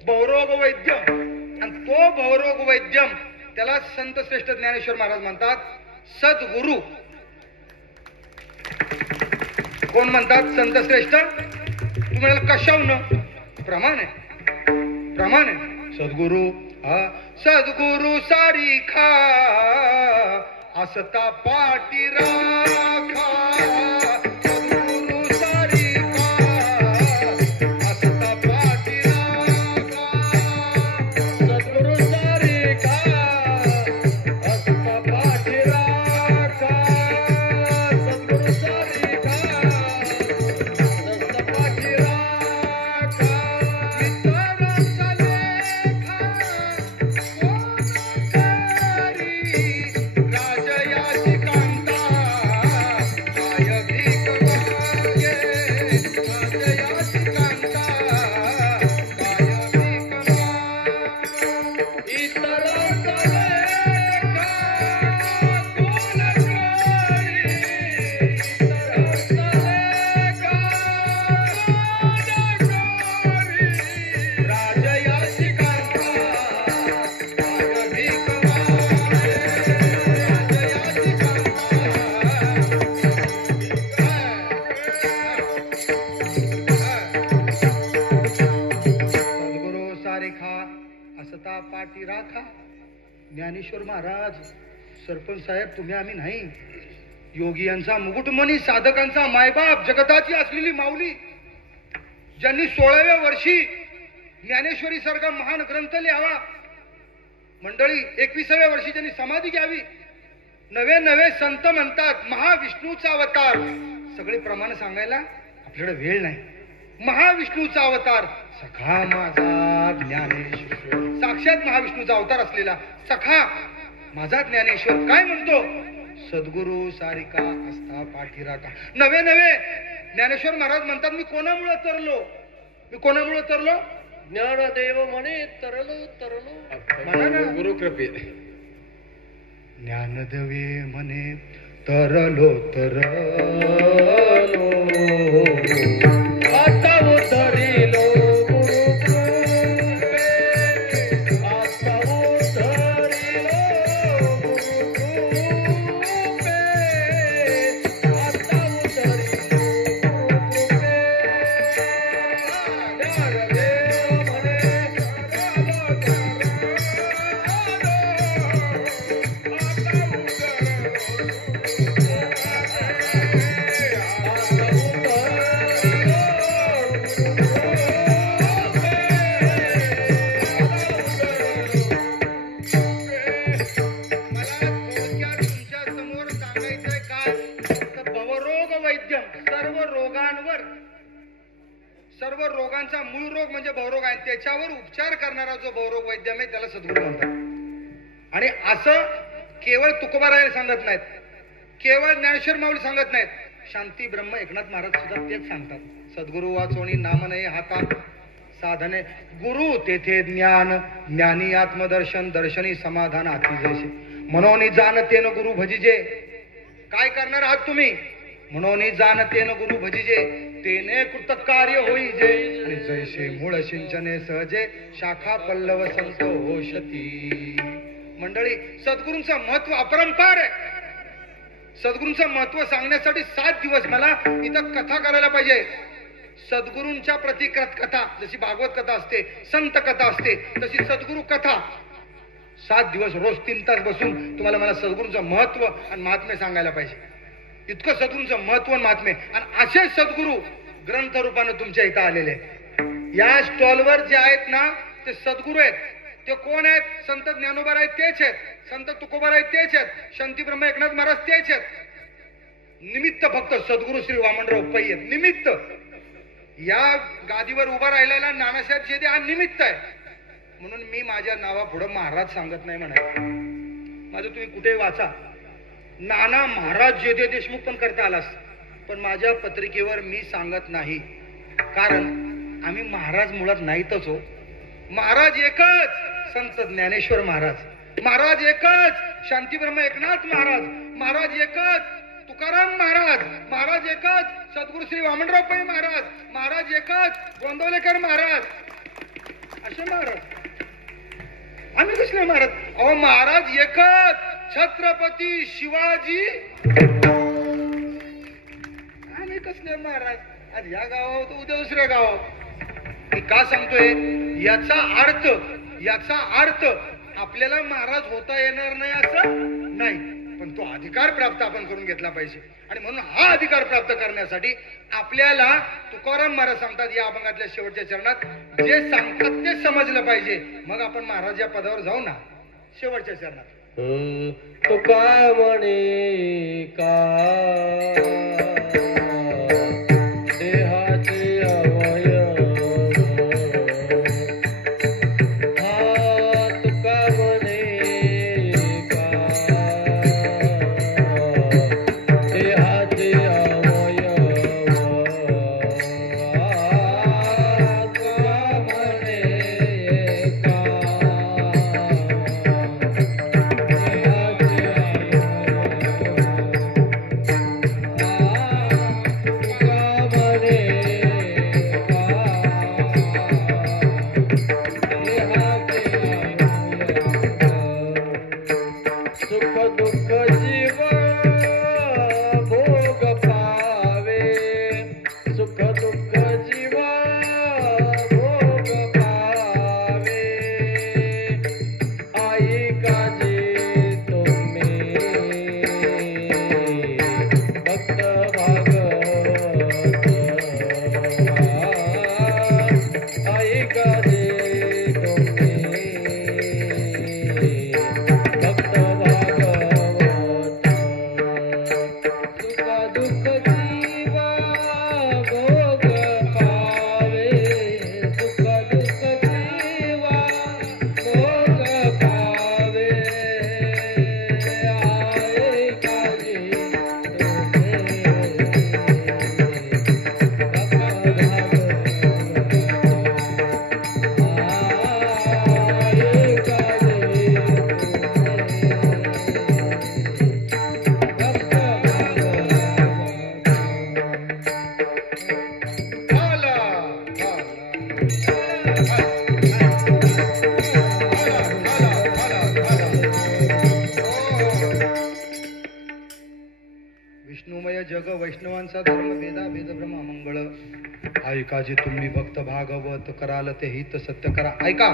भवरोग वैद्यम. आणि तो भवरोग वैद्यम त्याला संत श्रेष्ठ ज्ञानेश्वर महाराज म्हणतात सद्गुरु. कोण म्हणतात संत श्रेष्ठ? तुम्हाला कशावनं? प्रमाणे सद्गुरु. सद्गुरु सारिखा असता पाटी राखा. सद्गुरु सारिखा असता पाटी राखा. सद्गुरु सारिखा असता पाठी राखा. सद्गुरु सारिखा असता पाठी राखा. इतरांचा लेखा राजयाची कांता काय भीक मागे. राजयाची कांता काय भीक मागे. इतरांचा लेखा कोण करी. इतरांचा लेखा कोण करी. राजयाची कांता काय भीक मागे. राजयाची सद्गुरु सारिखा असता पाटी राखा. ज्ञानेश्वर महाराज सरपंच साहेब तुम्ही आम्ही नाही. योगी यांचा मुकुटमणी, साधकांचा मायबाप, जगताची असलेली माऊली, ज्यांनी 16व्या वर्षी ज्ञानेश्वरी सारखा महान ग्रंथ लिहावा. मंडळी 21व्या वर्षी ज्यांनी समाधी घ्यावी. नवे नवे संत म्हणतात महाविष्णूचा अवतार. सगळे प्रमाण सांगायला आपल्याकडे वेळ नाही. महाविष्णूचा अवतार सखा माझा ज्ञानेश्वर. साक्षात महाविष्णूचा अवतार असलेला सखा माझा ज्ञानेश्वर काय म्हणतो? सद्गुरु सारिका असता पाठी राखा. नवे नवे ज्ञानेश्वर महाराज म्हणतात मी कोणामुळे तरलो. ज्ञानदेव म्हणे तरलो तरलो. म्हणा ना. गुरुकृपे. ज्ञानदेवे म्हणे तरलो आता उतरिलो गुरुकृपे. आता उतरिलो गुरुकृपे. आता उतरिलो गुरुकृपे. ज्ञानदेव म्हणे तरलो सर्व रोगांचा मूळ रोग म्हणजे भवरोग आहे. त्याच्यावर उपचार करणारा जो भवरोग वैद्यम आहे त्याला सद्गुरू म्हणतात. आणि असं केवळ तुकोबाराय सांगत नाहीत, केवळ ज्ञानेश्वर माऊली सांगत नाहीत. शांती ब्रह्म एकनाथ महाराज सुद्धा तेच सांगतात. सद्गुरु वाचोनी नाम नये हातात साधने. गुरु तेथे ज्ञान, ज्ञानी आत्मदर्शन, दर्शनी समाधान आती जैसे. म्हणून जाणतेन गुरु भजिजे. काय करणार आहात तुम्ही? म्हणून जाणतेन गुरु भजिजे तेने कृतकार्य होईजे. आणि जैसे मूळ सिंचने सहजे शाखा पल्लव संतोषती. मंडळी सद्गुरूंचं महत्व अपरंपार आहे. सद्गुरूंचं महत्व सांगण्यासाठी 7 दिवस मला इथं कथा करायला पाहिजे. सद्गुरूंच्या प्रति कथा, जशी भागवत कथा असते, संत कथा असते, तशी सद्गुरू कथा. 7 दिवस रोज 3 तास बसून तुम्हाला मला सद्गुरूंचं महत्व आणि महात्म्य सांगायला पाहिजे. इतकं सद्गुरूंचं महत्व आणि महात्म्य. आणि असे सद्गुरू ग्रंथ रूपाने तुमच्या इथं आलेले आहेत. या स्टॉलवर जे आहेत ना ते सद्गुरू आहेत. ते कोण आहेत? संत ज्ञानोबा आहेत तेच आहेत, संत तुकोबा आहेत तेच आहेत, शांती ब्रह्म एकनाथ महाराज तेच आहेत. निमित्त फक्त सद्गुरू श्री वामनराव पै आहेत. निमित्त या गादीवर उभा राहिलेला नानासाहेब शेदे हा निमित्त आहे. म्हणून मी माझ्या नावापुढे महाराज सांगत नाही म्हणायचं. माझं तुम्ही कुठे वाचा, नाना महाराज जेदे देशमुख पण करता आलास, पण माझ्या पत्रिकेवर मी सांगत नाही. कारण आम्ही महाराज मुळात नाहीतच हो. महाराज एकच, संत ज्ञानेश्वर महाराज. महाराज एकच, शांतीब्रह्म एकनाथ महाराज, महाराज एकच, तुकाराम महाराज, महाराज एकच, सद्गुरू श्री वामनराव पै महाराज, महाराज एकच, गोंदवलेकर महाराज, असे महाराज. आम्ही कसले महाराज? अहो महाराज एकच, छत्रपती शिवाजी. आम्ही कसले महाराज? आज या गावावर तर उद्या दुसऱ्या गावावर. मी का सांगतोय? याचा अर्थ आपल्याला महाराज होता येणार नाही असं नाही, पण तो अधिकार प्राप्त आपण करून घेतला पाहिजे. आणि म्हणून हा अधिकार प्राप्त करण्यासाठी आपल्याला तुकाराम महाराज सांगतात या अभंगातल्या शेवटच्या चरणात जे सांगतात ते समजलं पाहिजे. मग आपण महाराज या पदावर जाऊ ना. शेवटच्या चरणात तुका म्हणे का देहाचे अवयव, हा तुका म्हणे का देहाचे अवयव, तुका म्हणे का सुख दुःख जीव भोग पावे, सुख दुःख जीव भोग पावे, आई काजी तुम्ही भक्त भागवत, आई काजी तुम्ही भक्त भागवत, सुख दुःख जीव भोग पावे, सुख दुःख जीव भोग पावे, आई काजी तुम्ही भक्त विष्णुमय जग वैष्णवांचा धर्म वेदा वेद ब्रह्म मंगळ. ऐकाजी तुम्ही भक्त भागवत, कराल ते हित सत्य करा. ऐका,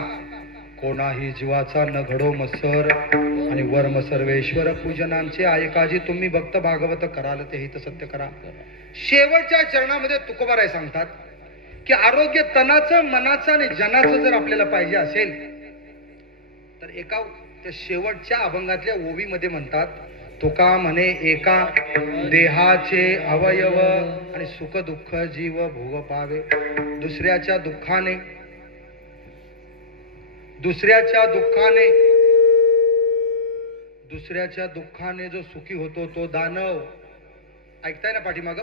कोणाही जीवाचा न घडो मत्सर आणि वर्म सर्वेश्वर पूजनांचे. ऐकाजी तुम्ही भक्त भागवत, कराल ते हित सत्य करा. शेवटच्या चरणामध्ये तुकोबाराय सांगतात की आरोग्य तनाचं, मनाचं आणि जनाचं जर आपल्याला पाहिजे असेल तर एका त्या शेवटच्या अभंगातल्या ओवीमध्ये म्हणतात, तुका म्हणे एका देहाचे अवयव आणि सुख दुःख जीव भोग पावे. दुसऱ्याच्या दुःखाने जो सुखी होतो तो दानव. ऐकताय ना पाठीमाग?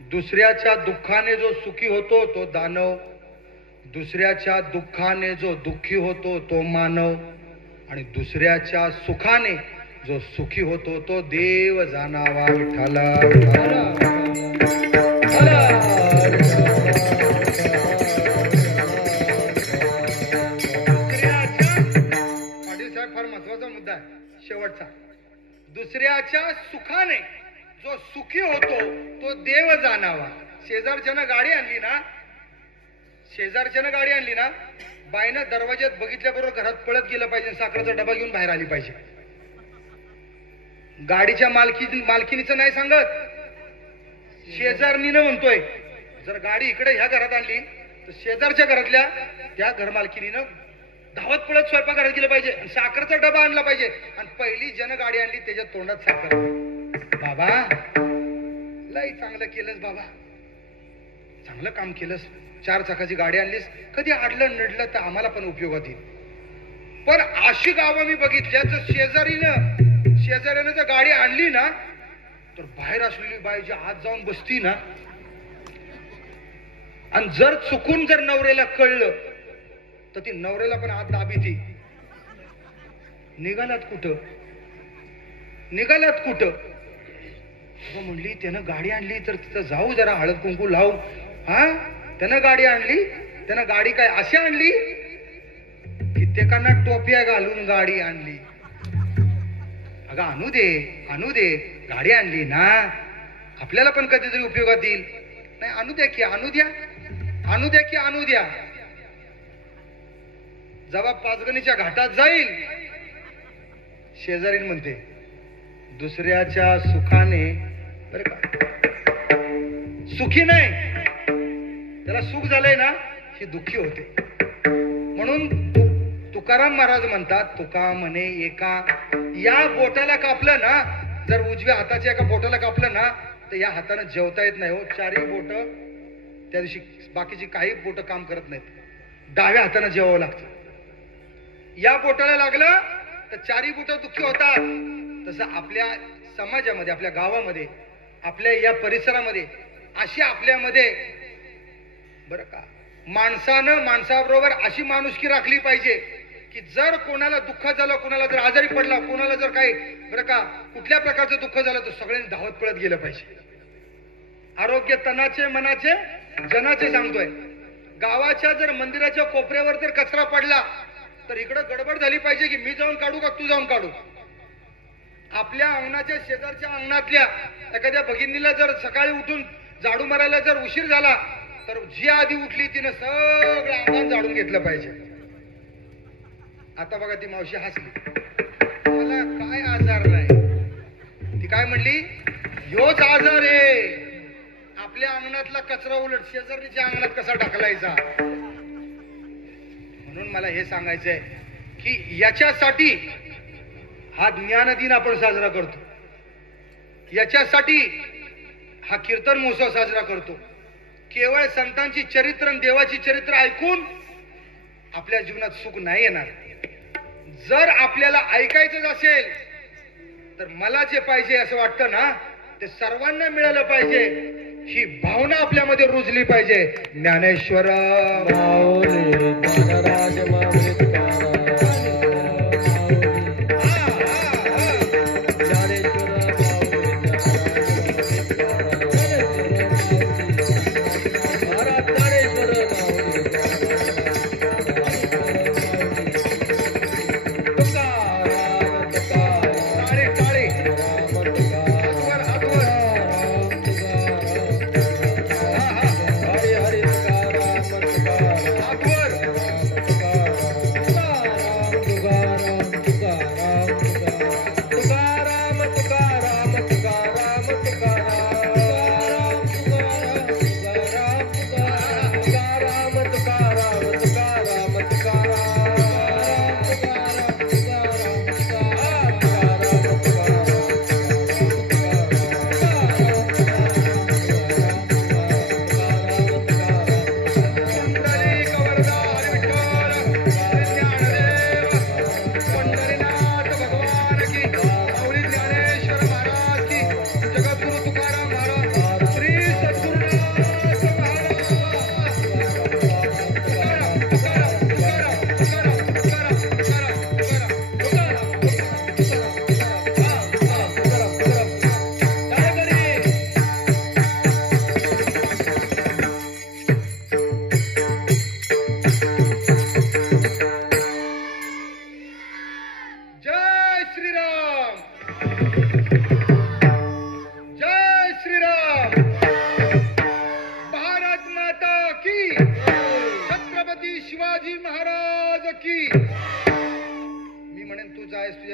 दुसऱ्याच्या दुःखाने जो सुखी होतो तो दानव, दुसऱ्याच्या दुःखाने जो दुःखी होतो तो मानव, आणि दुसऱ्याच्या सुखाने जो सुखी होतो तो देव जाणावा. विठ्ठला पाटील साहेब, फार महत्वाचा मुद्दा आहे शेवटचा. दुसऱ्याच्या सुखाने जो सुखी होतो तो देव जाणावा. शेजारच्यानं गाडी आणली ना, बाईनं दरवाज्यात बघितल्याबरोबर घरात पळत गेलं पाहिजे, साखरेचा डबा घेऊन बाहेर आली पाहिजे. गाडीच्या मालकीनीचं नाही सांगत, शेजारणीनं म्हणतोय. जर गाडी इकडे ह्या घरात आणली तर शेजारच्या घरातल्या त्या घरमालकीनीनं धावत पळत स्वयंपाकघरात गेलं पाहिजे, साखरेचा डबा आणला पाहिजे, आणि पहिली जन गाडी आणली त्याच्या तोंडात साखर. बाबा लई चांगलं केलंस बाबा, चांगलं काम केलंस, 4 चाकाची गाडी आणलीस, कधी अडलं नडलं तर आम्हाला पण उपयोगात येईल. पण अशी गावं मी बघितल्या तर शेजाऱ्यानं जर गाडी आणली ना तर बाहेर असलेली बाई जी आत जाऊन बसती ना, आणि जर चुकून जर नवऱ्याला कळलं तर ती नवऱ्याला पण आत दाबी ती. निघालात कुठं? निघालात कुठं? अगं म्हणली त्यानं गाडी आणली तर तिथं जाऊ जरा हळद कुंकू लावू. हा, त्यानं गाडी आणली. त्यानं गाडी काय अशी आणली? कित्येकांना टोप्या घालून गाडी आणली. अगं आणू दे, गाडी आणली ना, आपल्याला पण कधीतरी उपयोगात येईल. नाही आणू द्या की आणू द्या. जेव्हा पाचगणीच्या घाटात जाईल, शेजारीन म्हणते दुसऱ्याच्या सुखाने, बरं का, सुखी नाही, त्याला सुख झालंय ना ही दुःखी होते. म्हणून तुकाराम महाराज म्हणतात, तुका म्हणे एका या बोटाला कापलं ना, जर उजव्या हाताच्या एका बोटाला कापलं ना तर या हाताने जेवता येत नाही हो. चारही बोट त्या दिवशी, बाकीची काही बोट काम करत नाहीत. डाव्या हाताने जेवावं लागतं. या बोटाला लागलं तर चारही बोट दुःखी होतात. तसं आपल्या समाजामध्ये, आपल्या गावामध्ये, आपल्या या परिसरामध्ये अशी आपल्यामध्ये, बरं का, माणसानं माणसाबरोबर अशी माणुसकी राखली पाहिजे की जर कोणाला दुःख झालं, कोणाला जर आजारी पडला, कोणाला जर काही, बरं का, कुठल्या प्रकारचं दुःख झालं तर सगळ्यांनी धावत पळत गेलं पाहिजे. आरोग्य तनाचे मनाचे जनाचे सांगतोय. गावाच्या जर मंदिराच्या कोपऱ्यावर जर कचरा पडला तर इकडं गडबड झाली पाहिजे की मी जाऊन काढू का तू जाऊन काढू. आपल्या अंगणाच्या शेजारच्या अंगणातल्या एखाद्या भगिनीला जर सकाळी उठून झाडू मारायला जर उशीर झाला तर जी आधी उठली तिनं सगळं अंगण झाडून घेतलं पाहिजे. आता बघा ती मावशी हसली, मला काय आजार नाही. ती काय म्हणली, ह्योच आजार आहे. आपल्या अंगणातला कचरा उलट शेजारीच्या अंगणात कसा टाकलायचा. म्हणून मला हे सांगायचंय की याच्यासाठी हा ज्ञान दिन आपण साजरा करतो. याच्यासाठी हा कीर्तन महोत्सव साजरा करतो. केवळ संतांची चरित्र आणि देवाची चरित्र ऐकून आपल्या जीवनात सुख नाही येणार. जर आपल्याला ऐकायचंच असेल तर मला जे पाहिजे असं वाटतं ना ते सर्वांना मिळालं पाहिजे, ही भावना आपल्यामध्ये रुजली पाहिजे. ज्ञानेश्वर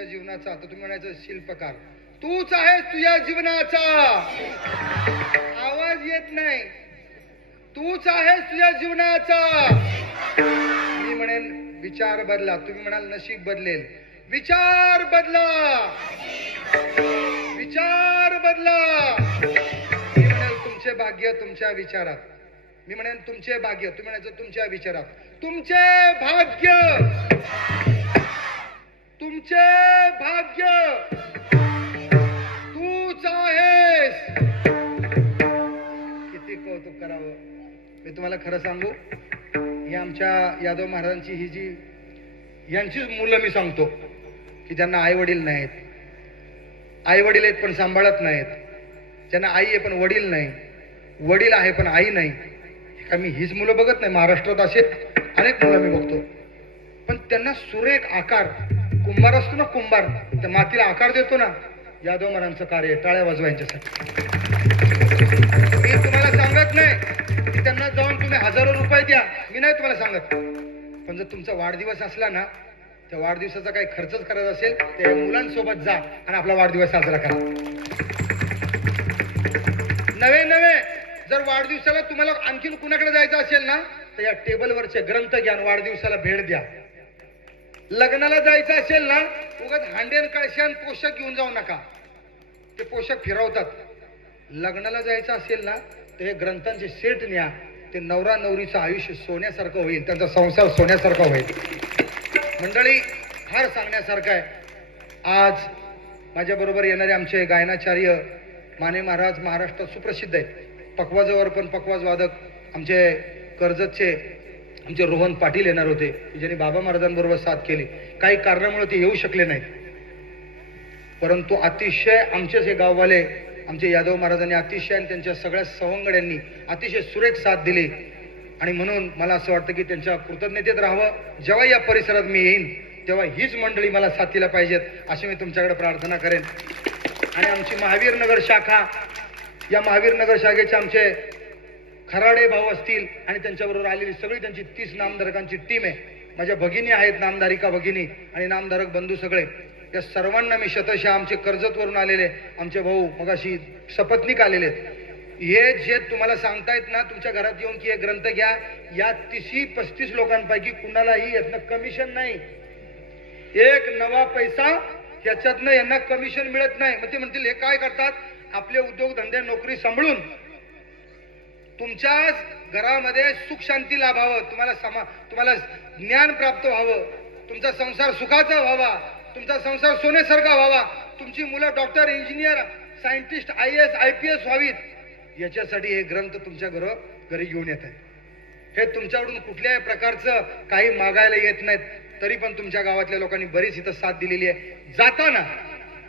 जीवनाचा. तर तुम्ही म्हणायचं शिल्पकार तूच आहेस तुझ्या जीवनाचा. आवाज येत नाही. तूच आहेस तुझ्या जीवनाचा. मी म्हणेन विचार बदला. तुम्ही म्हणाल नशीब बदलेल. विचार बदला. विचार बदला. मी म्हणेल तुमचे भाग्य तुमच्या विचारात. मी म्हणेन तुमचे भाग्य. तुम्ही म्हणायचं तुमच्या विचारात. तुमचे भाग्य. तुमचे भाग्य तूच आहेस. किती कौतुक करावं. मी तुम्हाला खरं सांगू, ही आमच्या यादव महाराजांची ही जी यांचीच मुलं मी सांगतो. की ज्यांना आई वडील नाहीत, आई वडील आहेत पण सांभाळत नाहीत, ज्यांना आई आहे पण वडील नाही, वडील आहे पण आई नाही. का मी हीच मुलं बघत नाही, महाराष्ट्रात असे अनेक मुलं मी बघतो. पण त्यांना सुरेख आकार, कुंभार असतो ना, कुंभार त्या मातीला आकार देतो ना, यादव महाराजांचं कार्य आहे. टाळ्या वाजवा यांच्यासाठी. मी तुम्हाला सांगत नाही की त्यांना जाऊन तुम्ही हजारो रुपये द्या, मी नाही तुम्हाला सांगत. पण जर तुमचा वाढदिवस असला ना, त्या वाढदिवसाचा काही खर्चच करायचा असेल तर या मुलांसोबत जा आणि आपला वाढदिवस साजरा करा. नवे जर वाढदिवसाला तुम्हाला आणखीन कुणाकडे जायचं असेल ना, तर या टेबलवरचे ग्रंथ घ्या, वाढदिवसाला भेट द्या. लग्नाला जायचं असेल ना, उगाच हांडेन कळशान पोषक घेऊन जाऊ नका, ते पोषक फिरवतात. लग्नाला जायचं असेल ना, तर हे ग्रंथांचे सेट न्या. ते नवरा नवरीचं आयुष्य सोन्यासारखं होईल, त्यांचा संसार सोन्यासारखा होईल. मंडळी, फार सांगण्यासारखं आहे. आज माझ्या बरोबर येणारे आमचे गायनाचार्य माने महाराज महाराष्ट्रात सुप्रसिद्ध आहेत. पकवाजावर पण पकवाज वादक आमचे कर्जतचे आमचे रोहन पाटील येणार होते, ज्यांनी बाबा महाराजांबरोबर साथ केली. काही कारणामुळे ते येऊ शकले नाहीत, परंतु अतिशय आमचेच हे गाववाले, आमचे यादव महाराजांनी अतिशय आणि त्यांच्या सगळ्या सवंगड्यांनी अतिशय सुरेख साथ दिली. आणि म्हणून मला असं वाटतं की त्यांच्या कृतज्ञतेत राहावं. जेव्हा या परिसरात मी येईन तेव्हा हीच मंडळी मला साथीला पाहिजेत, अशी मी तुमच्याकडे प्रार्थना करेन. आणि आमची महावीर नगर शाखा, या महावीर नगर शाखेचे आमचे खराडे भाऊ असतील आणि त्यांच्याबरोबर आलेली सगळी त्यांची 30 नामधारकांची टीम आहे. माझ्या भगिनी आहेत, नामधारिका भगिनी आणि नामधारक बंधू सगळे. या सर्वांना मी शतशः, आमचे कर्जतवरून आलेले आमचे भाऊ मगाशी सपत्नीक आलेले, हे जे तुम्हाला सांगतायत ना तुमच्या घरात येऊन की हे ग्रंथ घ्या, या 30-35 लोकांपैकी कुणालाही यातनं कमिशन नाही, एक नवा पैसा याच्यातनं यांना कमिशन मिळत नाही. मग ते म्हणतील हे काय करतात, आपले उद्योगधंदे नोकरी सांभाळून तुमच्याच घरामध्ये सुख शांती लाभावं, तुम्हाला ज्ञान प्राप्त व्हावं, तुमचा संसार सुखाचा व्हावा, तुमचा संसार सोन्यासारखा व्हावा, तुमची मुलं doctor, engineer, scientist, IAS IPS व्हावीत, याच्यासाठी हे ग्रंथ तुमच्या घरी घेऊन येत आहे. हे तुमच्याकडून कुठल्याही प्रकारचं काही मागायला येत नाहीत, तरी पण तुमच्या गावातल्या लोकांनी बरीच इथं साथ दिलेली आहे. जाताना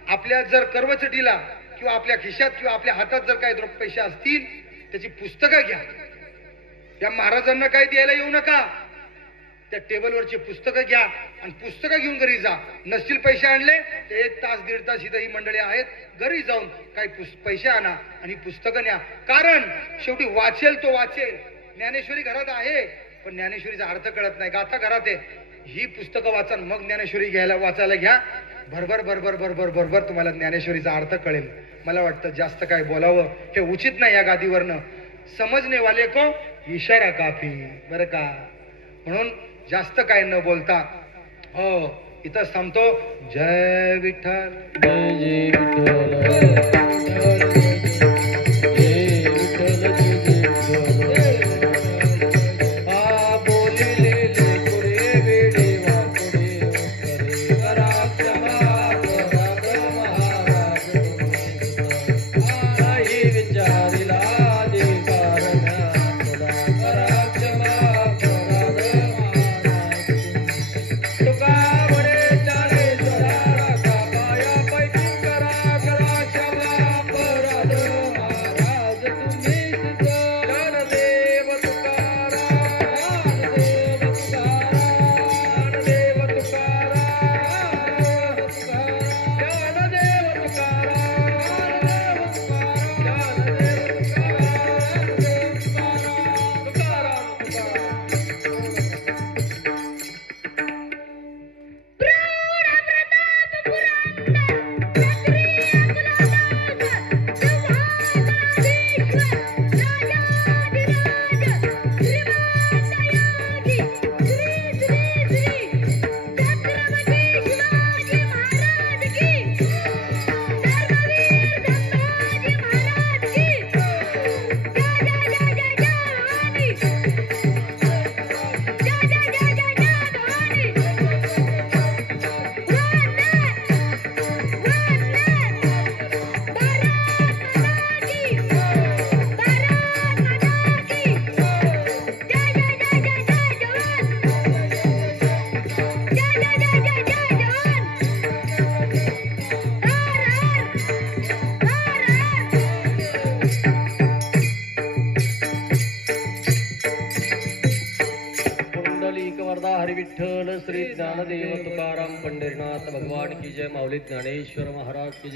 आपल्या जर करवचटीला किंवा आपल्या खिशात किंवा आपल्या हातात जर काही पैसे असतील, त्याची पुस्तकं घ्या. या महाराजांना काही द्यायला येऊ नका, त्या टेबलवरची पुस्तकं घ्या आणि पुस्तकं घेऊन घरी जा. नसतील पैसे आणले तर 1 तास 1.5 तास इथं ही मंडळी आहेत, घरी जाऊन काही पैसे आणा आणि पुस्तकं न्या. कारण शेवटी वाचेल तो वाचेल. ज्ञानेश्वरी घरात आहे पण ज्ञानेश्वरीचा अर्थ कळत नाही, गाथा घरात आहे. ही पुस्तकं वाचा, मग ज्ञानेश्वरी वाचायला घ्या. भरभर भरभर भरभर भरभर तुम्हाला ज्ञानेश्वरीचा अर्थ कळेल. मला वाटतं जास्त काय बोलावं हे उचित नाही या गादीवरनं. समजणे वाले को इशारा काफी, बरं का. म्हणून जास्त काय न बोलता हो इथं थांबतो. जय विठ्ठल, जय विठ्ठल. करा सदा हरी विठ्ठल श्री ज्ञानदेव तुकाराम पंढरीनाथ भगवान की जय. माऊली ज्ञानेश्वर महाराज की जय.